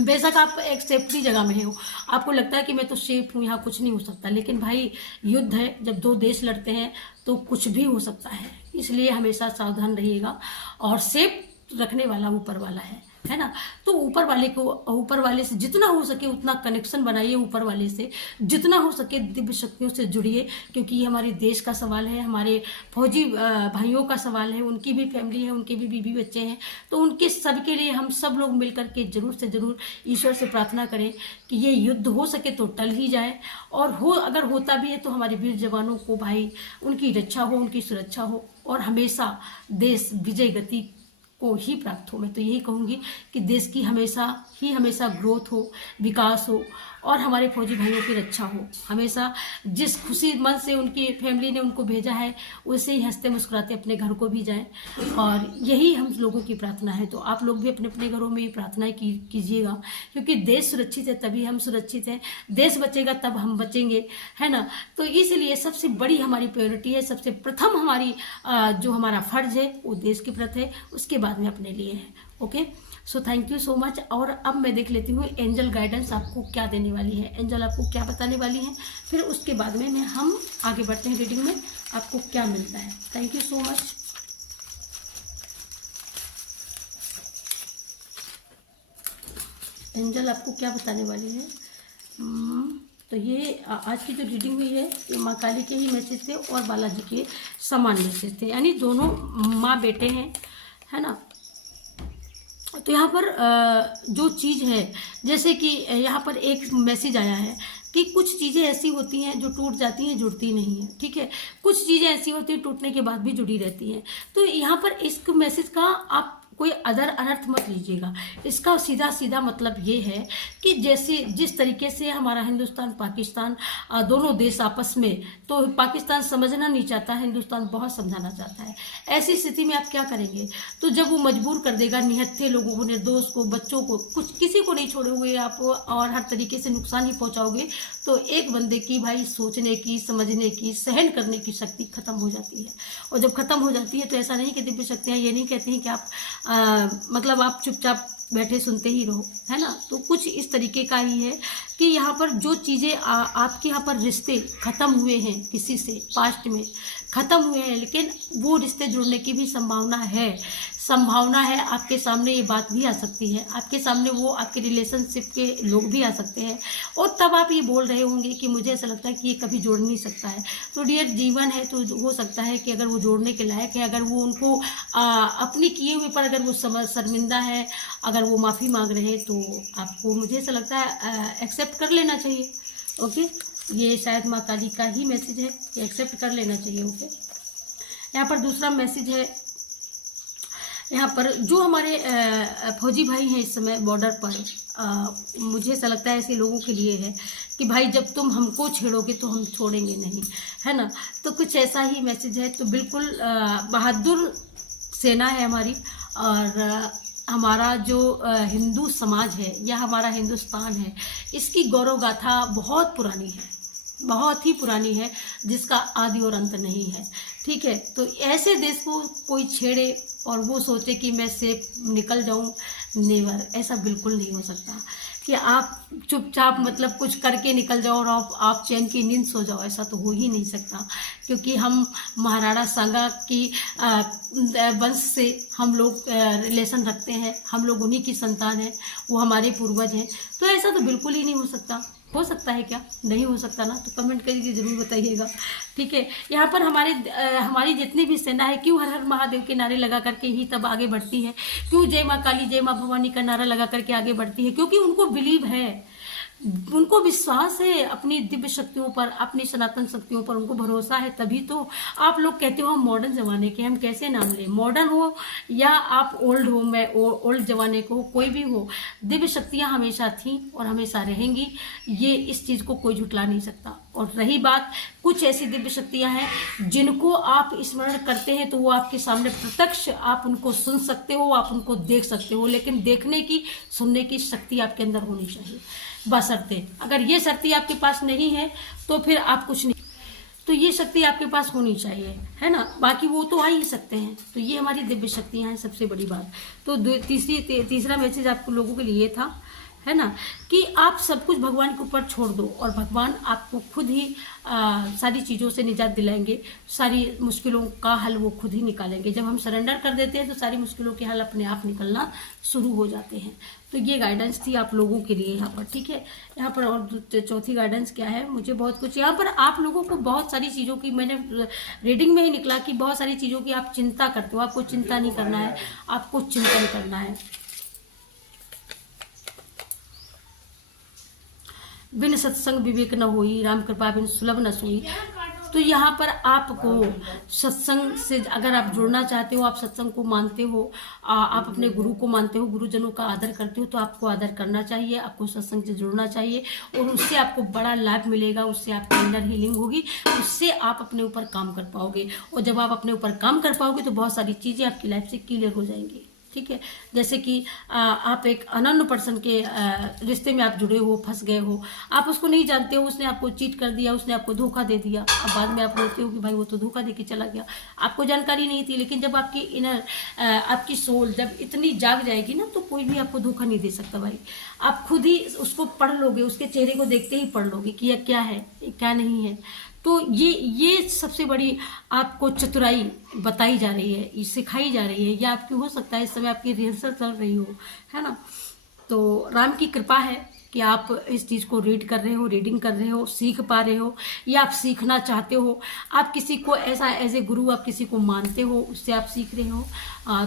बेशक आप एक सेफ्टी जगह में हो, आपको लगता है कि मैं तो सेफ हूँ, यहाँ कुछ नहीं हो सकता, लेकिन भाई युद्ध है, जब दो देश लड़ते हैं तो कुछ भी हो सकता है। इसलिए हमेशा सावधान रहिएगा और सेफ रखने वाला ऊपर वाला है ना। तो ऊपर वाले से जितना हो सके उतना कनेक्शन बनाइए, ऊपर वाले से जितना हो सके दिव्य शक्तियों से जुड़िए, क्योंकि ये हमारे देश का सवाल है, हमारे फौजी भाइयों का सवाल है, उनकी भी फैमिली है, उनके भी बीवी बच्चे हैं, तो उनके सबके लिए हम सब लोग मिलकर के जरूर से जरूर ईश्वर से प्रार्थना करें कि ये युद्ध हो सके तो टल ही जाए, और अगर होता भी है तो हमारे वीर जवानों को भाई उनकी रक्षा हो, उनकी सुरक्षा हो और हमेशा देश विजय गति को ही प्राप्त हो। मैं तो यही कहूँगी कि देश की हमेशा ग्रोथ हो, विकास हो और हमारे फौजी भाइयों की रक्षा हो। हमेशा जिस खुशी मन से उनकी फैमिली ने उनको भेजा है, वैसे ही हंसते मुस्कुराते अपने घर को भी जाएं, और यही हम लोगों की प्रार्थना है। तो आप लोग भी अपने अपने घरों में ये प्रार्थनाएं कीजिएगा, क्योंकि देश सुरक्षित है तभी हम सुरक्षित हैं, देश बचेगा तब हम बचेंगे, है ना। तो इसलिए सबसे बड़ी हमारी प्रायोरिटी है, सबसे प्रथम हमारी जो हमारा फर्ज है वो देश के प्रति है, उसके बाद में अपने लिए है। Okay, so thank you so much. और अब मैं देख लेती हूँ एंजल गाइडेंस आपको क्या देने वाली है, एंजल आपको क्या बताने वाली है, फिर उसके बाद में हम आगे बढ़ते हैं रीडिंग में, आपको क्या मिलता है। Thank you so much. Angel आपको क्या बताने वाली है। तो ये आज की जो रीडिंग हुई है ये माँ काली के ही मैसेज थे और बालाजी के समान मैसेज थे, यानी दोनों माँ बेटे हैं, है ना। तो यहाँ पर जो चीज़ है, जैसे कि यहाँ पर एक मैसेज आया है कि कुछ चीज़ें ऐसी होती हैं जो टूट जाती हैं, जुड़ती नहीं है, ठीक है। कुछ चीज़ें ऐसी होती हैं टूटने के बाद भी जुड़ी रहती हैं। तो यहाँ पर इस मैसेज का आप कोई अदर अनर्थ मत लीजिएगा। इसका सीधा सीधा मतलब ये है कि जिस तरीके से हमारा हिंदुस्तान पाकिस्तान दोनों देश आपस में, तो पाकिस्तान समझना नहीं चाहता, हिंदुस्तान बहुत समझाना चाहता है। ऐसी स्थिति में आप क्या करेंगे, तो जब वो मजबूर कर देगा निहत्थे लोगों को, निर्दोष को, बच्चों को, कुछ किसी को नहीं छोड़ोगे आप और हर तरीके से नुकसान ही पहुंचाओगे, तो एक बंदे की भाई सोचने की, समझने की, सहन करने की शक्ति खत्म हो जाती है। और जब खत्म हो जाती है तो ऐसा नहीं कि दिव्य शक्तियाँ ये नहीं कहती हैं कि आप मतलब आप चुपचाप बैठे सुनते ही रहो, है ना। तो कुछ इस तरीके का ही है कि यहाँ पर जो चीज़ें आपके यहाँ पर रिश्ते ख़त्म हुए हैं, किसी से पास्ट में ख़त्म हुए हैं, लेकिन वो रिश्ते जुड़ने की भी संभावना है। आपके सामने ये बात भी आ सकती है, आपके सामने वो आपके रिलेशनशिप के लोग भी आ सकते हैं, और तब आप ये बोल रहे होंगे कि मुझे ऐसा लगता है कि ये कभी जोड़ नहीं सकता है। तो डियर, जीवन है तो हो सकता है कि अगर वो जोड़ने के लायक है, अगर वो उनको अपने किए हुए पर अगर वो शर्मिंदा है, अगर वो माफ़ी मांग रहे हैं, तो आपको, मुझे ऐसा लगता है, एक्सेप्ट कर लेना चाहिए। ओके, ये शायद माँ काली का ही मैसेज है कि एक्सेप्ट कर लेना चाहिए। ओके, यहाँ पर दूसरा मैसेज है, यहाँ पर जो हमारे फौजी भाई हैं इस समय बॉर्डर पर, मुझे ऐसा लगता है ऐसे लोगों के लिए है कि भाई जब तुम हमको छेड़ोगे तो हम छोड़ेंगे नहीं, है ना। तो कुछ ऐसा ही मैसेज है। तो बिल्कुल बहादुर सेना है हमारी, और हमारा जो हिंदू समाज है या हमारा हिंदुस्तान है, इसकी गौरव गाथा बहुत पुरानी है, बहुत ही पुरानी है, जिसका आदि और अंत नहीं है, ठीक है। तो ऐसे देश को कोई छेड़े और वो सोचे कि मैं सेफ निकल जाऊं, नेवर, ऐसा बिल्कुल नहीं हो सकता कि आप चुपचाप मतलब कुछ करके निकल जाओ और आप चैन की नींद सो जाओ, ऐसा तो हो ही नहीं सकता। क्योंकि हम महाराणा सांगा की वंश से हम लोग रिलेशन रखते हैं, हम लोग उन्हीं की संतान हैं, वो हमारे पूर्वज हैं। तो ऐसा तो बिल्कुल ही नहीं हो सकता। हो सकता है क्या? नहीं हो सकता ना? तो कमेंट करके ज़रूर बताइएगा, ठीक है। यहाँ पर हमारी जितनी भी सेना है, क्यों हर हर महादेव के नारे लगा करके ही तब आगे बढ़ती है, क्यों जय माँ काली जय माँ भवानी का नारा लगा करके आगे बढ़ती है, क्योंकि उनको बिलीव है उनको विश्वास है अपनी दिव्य शक्तियों पर, अपनी सनातन शक्तियों पर उनको भरोसा है, तभी तो आप लोग कहते हो हम मॉडर्न जमाने के, हम कैसे नाम लें, मॉडर्न हो या आप ओल्ड हो, मैं ओल्ड जमाने को, कोई भी हो, दिव्य शक्तियां हमेशा थी और हमेशा रहेंगी, ये इस चीज को कोई झुटला नहीं सकता। और रही बात, कुछ ऐसी दिव्य शक्तियां हैं जिनको आप स्मरण करते हैं तो वो आपके सामने प्रत्यक्ष, आप उनको सुन सकते हो, आप उनको देख सकते हो, लेकिन देखने की, सुनने की शक्ति आपके अंदर होनी चाहिए, बशर्ते अगर ये शक्ति आपके पास नहीं है तो फिर आप कुछ नहीं, तो ये शक्ति आपके पास होनी चाहिए, है ना, बाकी वो तो आ ही सकते हैं। तो ये हमारी दिव्य शक्तियां हैं, सबसे बड़ी बात। तो तीसरा मैसेज आपको लोगों के लिए था, है ना, कि आप सब कुछ भगवान के ऊपर छोड़ दो और भगवान आपको खुद ही सारी चीज़ों से निजात दिलाएंगे, सारी मुश्किलों का हल वो खुद ही निकालेंगे। जब हम सरेंडर कर देते हैं तो सारी मुश्किलों के हल अपने आप निकलना शुरू हो जाते हैं। तो ये गाइडेंस थी आप लोगों के लिए यहाँ पर, ठीक है। यहाँ पर और चौथी गाइडेंस क्या है, मुझे बहुत कुछ यहाँ पर आप लोगों को बहुत सारी चीज़ों की, मैंने रीडिंग में ही निकला कि बहुत सारी चीज़ों की आप चिंता करते हो, आपको चिंता नहीं करना है, आपको चिंतन करना है। बिन सत्संग विवेक न होई, राम कृपा बिन सुलभ न सोई। तो यहाँ पर आपको सत्संग से अगर आप जुड़ना चाहते हो, आप सत्संग को मानते हो, आप अपने गुरु को मानते हो, गुरुजनों का आदर करते हो, तो आपको आदर करना चाहिए, आपको सत्संग से जुड़ना चाहिए और उससे आपको बड़ा लाभ मिलेगा, उससे आपकी इनर हीलिंग होगी, उससे आप अपने ऊपर काम कर पाओगे। और जब आप अपने ऊपर काम कर पाओगे तो बहुत सारी चीज़ें आपकी लाइफ से क्लियर हो जाएंगी, ठीक है। जैसे कि आप एक अननोन पर्सन के रिश्ते में आप जुड़े हो, फंस गए हो, आप उसको नहीं जानते हो, उसने आपको चीट कर दिया, उसने आपको धोखा दे दिया। अब बाद में आप बोलते हो कि भाई वो तो धोखा दे के चला गया, आपको जानकारी नहीं थी। लेकिन जब आपकी इनर, आपकी सोल जब इतनी जाग जाएगी ना, तो कोई भी आपको धोखा नहीं दे सकता भाई। आप खुद ही उसको पढ़ लोगे, उसके चेहरे को देखते ही पढ़ लोगे कि यह क्या है, क्या नहीं है। तो ये सबसे बड़ी आपको चतुराई बताई जा रही है, ये सिखाई जा रही है। या आपकी हो सकता है इस समय आपकी रिहर्सल चल रही हो, है ना। तो राम की कृपा है कि आप इस चीज़ को रीड कर रहे हो, रीडिंग कर रहे हो, सीख पा रहे हो, या आप सीखना चाहते हो, आप किसी को ऐसा एज ए गुरु आप किसी को मानते हो, उससे आप सीख रहे हो।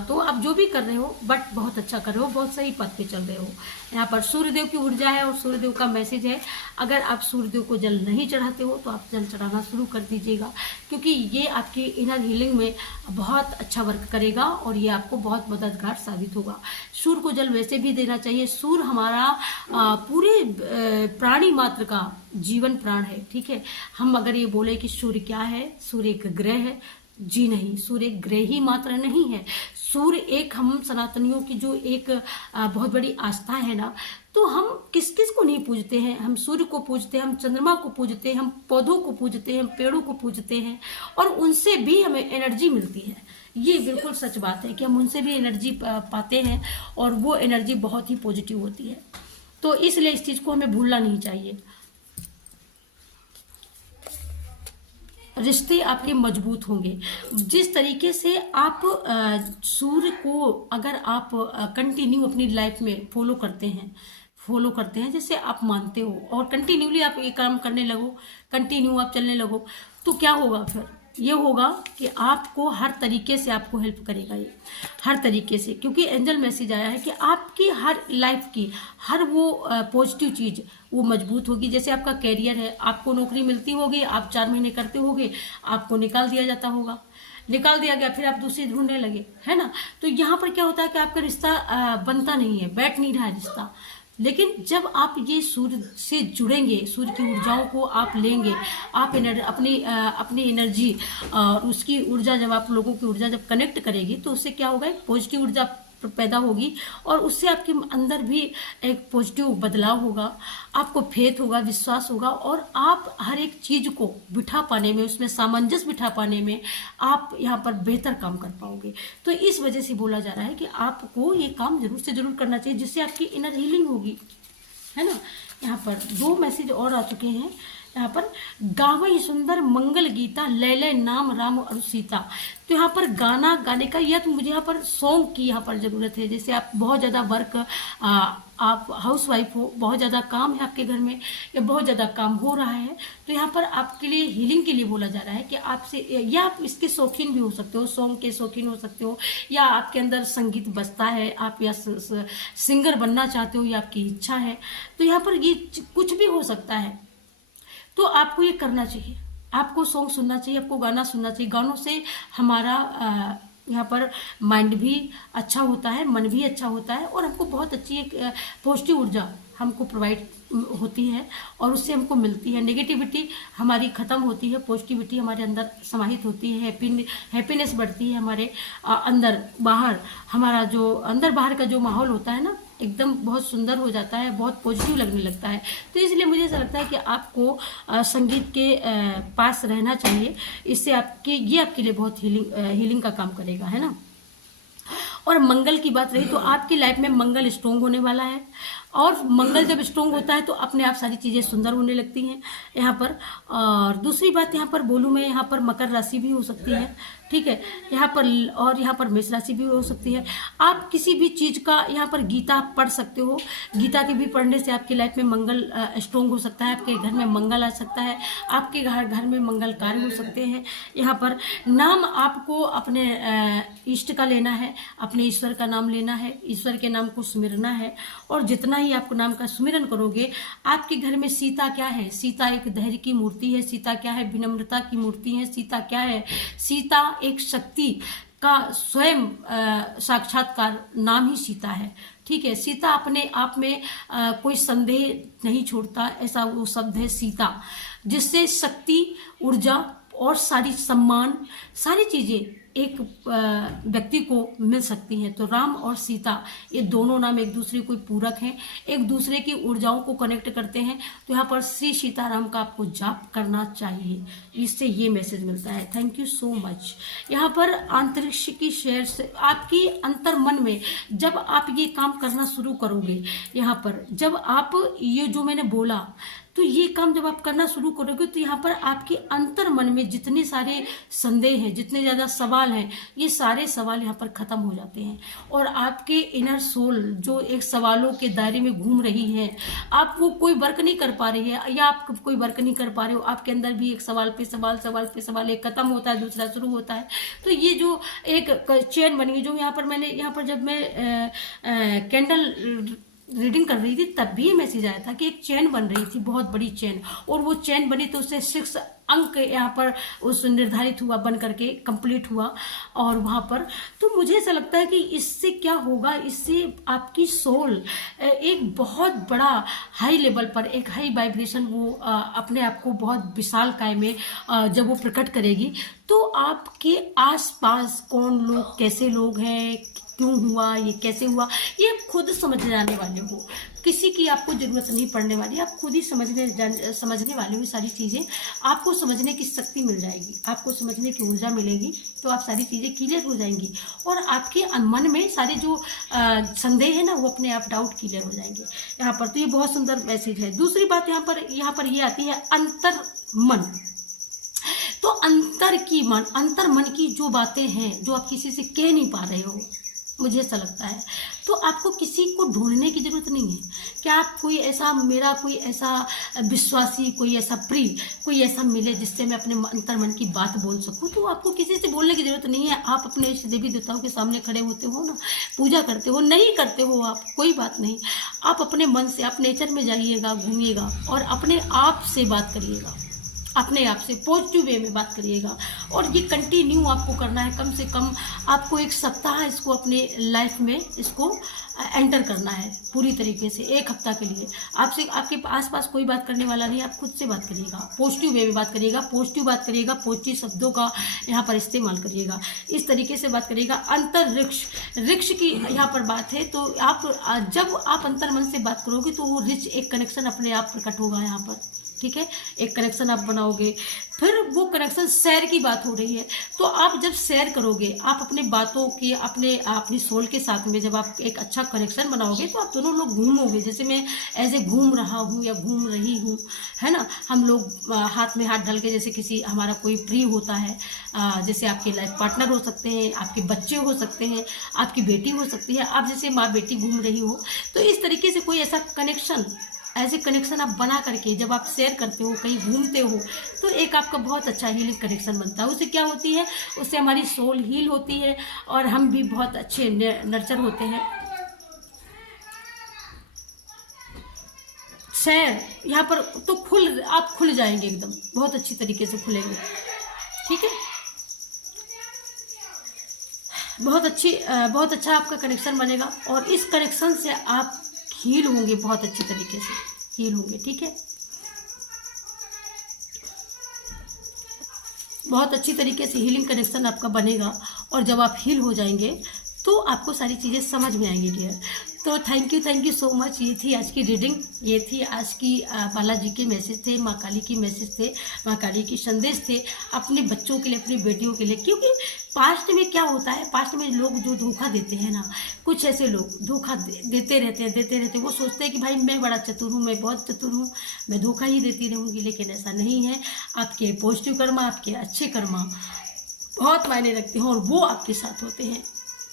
तो आप जो भी कर रहे हो, बट बहुत अच्छा कर रहे हो, बहुत सही पथ पे चल रहे हो। यहाँ पर सूर्यदेव की ऊर्जा है और सूर्यदेव का मैसेज है, अगर आप सूर्यदेव को जल नहीं चढ़ाते हो तो आप जल चढ़ाना शुरू कर दीजिएगा, क्योंकि ये आपकी इनर हीलिंग में बहुत अच्छा वर्क करेगा और ये आपको बहुत मददगार साबित होगा। सूर्य को जल वैसे भी देना चाहिए। सूर्य हमारा पूरे प्राणी मात्र का जीवन प्राण है, ठीक है। हम अगर ये बोले कि सूर्य क्या है, सूर्य एक ग्रह है, जी नहीं, सूर्य एक ग्रह ही मात्र नहीं है। सूर्य एक, हम सनातनियों की जो एक बहुत बड़ी आस्था है ना, तो हम किस किस को नहीं पूजते हैं, हम सूर्य को पूजते हैं, हम चंद्रमा को पूजते हैं, हम पौधों को पूजते हैं, हम पेड़ों को पूजते हैं, और उनसे भी हमें एनर्जी मिलती है। ये बिल्कुल सच बात है कि हम उनसे भी एनर्जी पाते हैं और वो एनर्जी बहुत ही पॉजिटिव होती है। तो इसलिए इस चीज को हमें भूलना नहीं चाहिए। रिश्ते आपके मजबूत होंगे जिस तरीके से आप सूर्य को अगर आप कंटिन्यू अपनी लाइफ में फॉलो करते हैं, जैसे आप मानते हो और कंटिन्यूली आप ये काम करने लगो, कंटिन्यू आप चलने लगो, तो क्या होगा फिर? ये होगा कि आपको हर तरीके से आपको हेल्प करेगा, ये हर तरीके से, क्योंकि एंजल मैसेज आया है कि आपकी हर लाइफ की हर वो पॉजिटिव चीज़ वो मजबूत होगी। जैसे आपका कैरियर है, आपको नौकरी मिलती होगी, आप 4 महीने करते होगे, आपको निकाल दिया जाता होगा, निकाल दिया गया, फिर आप दूसरी ढूंढने लगे, है ना। तो यहाँ पर क्या होता है कि आपका रिश्ता बनता नहीं है, बैठ नहीं रहा है रिश्ता। लेकिन जब आप ये सूर्य से जुड़ेंगे, सूर्य की ऊर्जाओं को आप लेंगे, आप अपनी एनर्जी और उसकी ऊर्जा, जब आप लोगों की ऊर्जा जब कनेक्ट करेगी तो उससे क्या होगा, एक पॉजिटिव ऊर्जा पैदा होगी और उससे आपके अंदर भी एक पॉजिटिव बदलाव होगा, आपको फेथ होगा, विश्वास होगा, और आप हर एक चीज को बिठा पाने में, उसमें सामंजस्य बिठा पाने में आप यहाँ पर बेहतर काम कर पाओगे। तो इस वजह से बोला जा रहा है कि आपको ये काम जरूर से जरूर करना चाहिए, जिससे आपकी इनर हीलिंग होगी, है ना। यहाँ पर 2 मैसेज और आ चुके हैं यहाँ पर गावई सुंदर मंगल गीता लैले नाम राम और सीता। तो यहाँ पर गाना गाने का या तो मुझे यहाँ पर सॉन्ग की यहाँ पर ज़रूरत है। जैसे आप बहुत ज़्यादा वर्क, आप हाउस वाइफ हो, बहुत ज़्यादा काम है आपके घर में या बहुत ज़्यादा काम हो रहा है, तो यहाँ पर आपके लिए हीलिंग के लिए बोला जा रहा है कि आपसे, या आप इसके शौकीन भी हो सकते हो, सॉन्ग के शौकीन हो सकते हो, या आपके अंदर संगीत बजता है, आप या सिंगर बनना चाहते हो, या आपकी इच्छा है, तो यहाँ पर ये कुछ भी हो सकता है। तो आपको ये करना चाहिए, आपको सॉन्ग सुनना चाहिए, आपको गाना सुनना चाहिए। गानों से हमारा यहाँ पर माइंड भी अच्छा होता है, मन भी अच्छा होता है, और हमको बहुत अच्छी एक पॉजिटिव ऊर्जा हमको प्रोवाइड होती है और उससे हमको मिलती है। नेगेटिविटी हमारी ख़त्म होती है, पॉजिटिविटी हमारे अंदर समाहित होती है, हैप्पीनेस बढ़ती है हमारे अंदर बाहर। हमारा जो अंदर बाहर का जो माहौल होता है ना, एकदम बहुत सुंदर हो जाता है, बहुत पॉजिटिव लगने लगता है। तो इसलिए मुझे ऐसा लगता है कि आपको संगीत के पास रहना चाहिए। इससे ये आपके लिए बहुत हीलिंग का काम करेगा, है ना। और मंगल की बात रही तो आपकी लाइफ में मंगल स्ट्रोंग होने वाला है, और मंगल जब स्ट्रोंग होता है तो अपने आप सारी चीज़ें सुंदर होने लगती हैं यहाँ पर। और दूसरी बात यहाँ पर बोलूँ मैं, यहाँ पर मकर राशि भी हो सकती है, ठीक है, यहाँ पर, और यहाँ पर मेष राशि भी हो सकती है। आप किसी भी चीज़ का यहाँ पर गीता पढ़ सकते हो, गीता के भी पढ़ने से आपकी लाइफ में मंगल स्ट्रोंग हो सकता है, आपके घर में मंगल आ सकता है, आपके घर में मंगल कार्य हो सकते हैं। यहाँ पर नाम आपको अपने इष्ट का लेना है, अपने ईश्वर का नाम लेना है, ईश्वर के नाम को सुमिरना है, और जितना ही आपको नाम का सुमिरन करोगे, आपके घर में सीता क्या है, सीता एक धैर्य की मूर्ति है, सीता क्या है, विनम्रता की मूर्ति है, सीता क्या है, सीता एक शक्ति का स्वयं साक्षात्कार नाम ही सीता है, ठीक है। सीता अपने आप में कोई संदेह नहीं छोड़ता, ऐसा वो शब्द है सीता, जिससे शक्ति, ऊर्जा और सारी सम्मान, सारी चीजें एक व्यक्ति को मिल सकती हैं। तो राम और सीता ये दोनों नाम एक दूसरे को पूरक हैं, एक दूसरे की ऊर्जाओं को कनेक्ट करते हैं। तो यहाँ पर श्री सीताराम का आपको जाप करना चाहिए, इससे ये मैसेज मिलता है। Thank you so much. यहाँ पर अंतरिक्ष की शेयर से आपकी अंतर मन में जब आप ये काम करना शुरू करोगे, यहाँ पर जब आप ये जो मैंने बोला, तो ये काम जब आप करना शुरू करोगे तो यहाँ पर आपके अंतर मन में जितने सारे संदेह हैं, जितने ज़्यादा सवाल हैं, ये सारे सवाल यहाँ पर ख़त्म हो जाते हैं, और आपके इनर सोल जो एक सवालों के दायरे में घूम रही है, आप वो कोई वर्क नहीं कर पा रही है, या आप कोई वर्क नहीं कर पा रहे हो, आपके अंदर भी एक सवाल पे सवाल, सवाल पे सवाल, एक खत्म होता है दूसरा शुरू होता है। तो ये जो एक चेन बनी है, जो यहाँ पर मैंने यहाँ पर जब मैं कैंडल रीडिंग कर रही थी तब भी ये मैसेज आया था कि एक चेन बन रही थी, बहुत बड़ी चेन, और वो चेन बनी तो उससे 6 अंक यहाँ पर उस निर्धारित हुआ, बन करके कंप्लीट हुआ। और वहाँ पर तो मुझे ऐसा लगता है कि इससे क्या होगा, इससे आपकी सोल एक बहुत बड़ा हाई लेवल पर, एक हाई वाइब्रेशन, वो अपने आप को बहुत विशाल काय में जब वो प्रकट करेगी, तो आपके आसपास कौन लोग, कैसे लोग हैं, क्यों हुआ, ये कैसे हुआ, ये खुद समझ जाने वाले हो। किसी की आपको जरूरत नहीं पड़ने वाली, आप खुद ही समझने वाले हो। सारी चीज़ें आपको समझने की शक्ति मिल जाएगी, आपको समझने की ऊर्जा मिलेगी, तो आप सारी चीज़ें क्लियर हो जाएंगी, और आपके मन में सारे जो संदेह है ना, वो अपने आप डाउट क्लियर हो जाएंगे यहाँ पर। तो ये बहुत सुंदर मैसेज है। दूसरी बात यहाँ पर ये आती है अंतर मन। तो अंतर मन की जो बातें हैं, जो आप किसी से कह नहीं पा रहे हो, मुझे ऐसा लगता है, तो आपको किसी को ढूंढने की जरूरत नहीं है कि आप कोई ऐसा, मेरा कोई ऐसा विश्वासी, कोई ऐसा प्रिय, कोई ऐसा मिले जिससे मैं अपने अंतर मन की बात बोल सकूं। तो आपको किसी से बोलने की जरूरत नहीं है। आप अपने इष्ट देवी देवताओं के सामने खड़े होते हो ना, पूजा करते हो, नहीं करते हो आप, कोई बात नहीं, आप अपने मन से, आप नेचर में जाइएगा, घूमिएगा, और अपने आप से बात करिएगा, अपने आप से पॉजिटिव वे में बात करिएगा। और ये कंटिन्यू आपको करना है, कम से कम आपको 1 सप्ताह इसको अपने लाइफ में इसको एंटर करना है पूरी तरीके से, 1 हफ्ता के लिए। आपसे, आपके आसपास कोई बात करने वाला नहीं, आप खुद से बात करिएगा, पॉजिटिव वे में बात करिएगा, पॉजिटिव बात करिएगा, पॉजिटिव शब्दों का यहाँ पर इस्तेमाल करिएगा, इस तरीके से बात करिएगा। अंतरिक्ष की यहाँ पर बात है, तो आप जब आप अंतर मन से बात करोगे तो वो रिच एक कनेक्शन अपने आप प्रकट होगा यहाँ पर, ठीक है, एक कनेक्शन आप बनाओगे। फिर वो कनेक्शन शेयर की बात हो रही है, तो आप जब शेयर करोगे, आप अपने बातों की अपनी सोल के साथ में जब आप एक अच्छा कनेक्शन बनाओगे, तो आप दोनों लोग घूमोगे। जैसे मैं ऐसे घूम रहा हूँ या घूम रही हूँ, है ना, हम लोग हाथ में हाथ डाल के, जैसे किसी हमारा कोई प्रिय होता है, जैसे आपके लाइफ पार्टनर हो सकते हैं, आपके बच्चे हो सकते हैं, आपकी बेटी हो सकती है, आप जैसे माँ बेटी घूम रही हो, तो इस तरीके से कोई ऐसा कनेक्शन, ऐसे कनेक्शन आप बना करके जब आप शेयर करते हो, कहीं घूमते हो, तो एक आपका बहुत अच्छा हीलिंग कनेक्शन बनता है। उससे क्या होती है, उससे हमारी सोल हील होती है और हम भी बहुत अच्छे नर्चर होते हैं। शेयर यहाँ पर तो आप खुल जाएंगे, एकदम बहुत अच्छी तरीके से खुलेंगे, ठीक है। बहुत अच्छा आपका कनेक्शन बनेगा और इस कनेक्शन से आप हील होंगे, बहुत अच्छी तरीके से हील होंगे, ठीक है। बहुत अच्छी तरीके से हीलिंग कनेक्शन आपका बनेगा और जब आप हील हो जाएंगे तो आपको सारी चीज़ें समझ में आएंगी डियर। तो थैंक यू सो मच। ये थी आज की रीडिंग, ये थी आज की बालाजी के मैसेज थे, माँ काली की मैसेज थे, माँ काली की संदेश थे अपने बच्चों के लिए, अपनी बेटियों के लिए। क्योंकि पास्ट में क्या होता है, पास्ट में लोग जो धोखा देते हैं ना, कुछ ऐसे लोग धोखा देते रहते हैं। वो सोचते हैं कि भाई मैं बड़ा चतुर हूँ, मैं बहुत चतुर हूँ, मैं धोखा ही देती रहूँगी, लेकिन ऐसा नहीं है। आपके पॉजिटिव कर्मा, आपके अच्छे कर्मा बहुत मायने रखते हैं और वो आपके साथ होते हैं।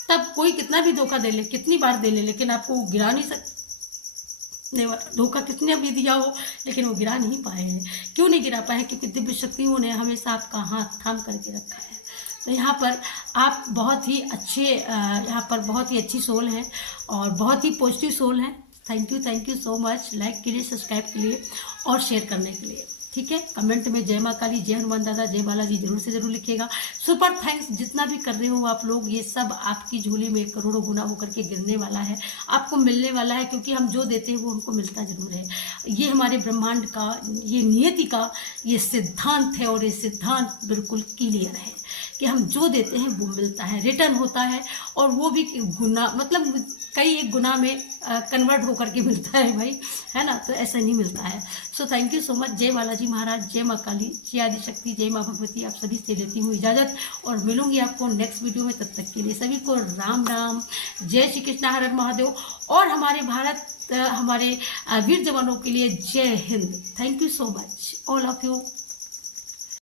तब कोई कितना भी धोखा दे ले, कितनी बार दे ले, लेकिन आपको वो गिरा नहीं सकते। धोखा कितने भी दिया हो, लेकिन वो गिरा नहीं पाए हैं। क्यों नहीं गिरा पाए? क्योंकि दिव्य शक्तियों ने हमेशा आपका हाथ थाम करके रखा है। तो यहाँ पर आप बहुत ही अच्छे, यहाँ पर बहुत ही अच्छी सोल हैं और बहुत ही पॉजिटिव सोल हैं। Thank you so much, like के लिए, सब्सक्राइब के लिए और शेयर करने के लिए, ठीक है। कमेंट में जय माँ काली, जय हनुमान दादा, जय बालाजी जरूर से जरूर लिखिएगा। सुपर थैंक्स, जितना भी कर रहे हो आप लोग, ये सब आपकी झोली में करोड़ों गुना होकर के गिरने वाला है, आपको मिलने वाला है। क्योंकि हम जो देते हैं वो हमको मिलता जरूर है। ये हमारे ब्रह्मांड का, ये नियति का ये सिद्धांत है और ये सिद्धांत बिल्कुल क्लियर है कि हम जो देते हैं वो मिलता है, रिटर्न होता है। और वो भी गुना, मतलब कई एक गुना में कन्वर्ट होकर के मिलता है भाई, है ना। तो ऐसा नहीं मिलता है। So thank you so much. जय बालाजी महाराज, जय माँ काली, जय आदिशक्ति, जय माँ भगवती। आप सभी से लेती हूँ इजाज़त और मिलूंगी आपको नेक्स्ट वीडियो में। तब तक के लिए सभी को राम राम, जय श्री कृष्ण, हर हर महादेव। और हमारे भारत, हमारे वीर जवानों के लिए जय Hind. Thank you so much all of you.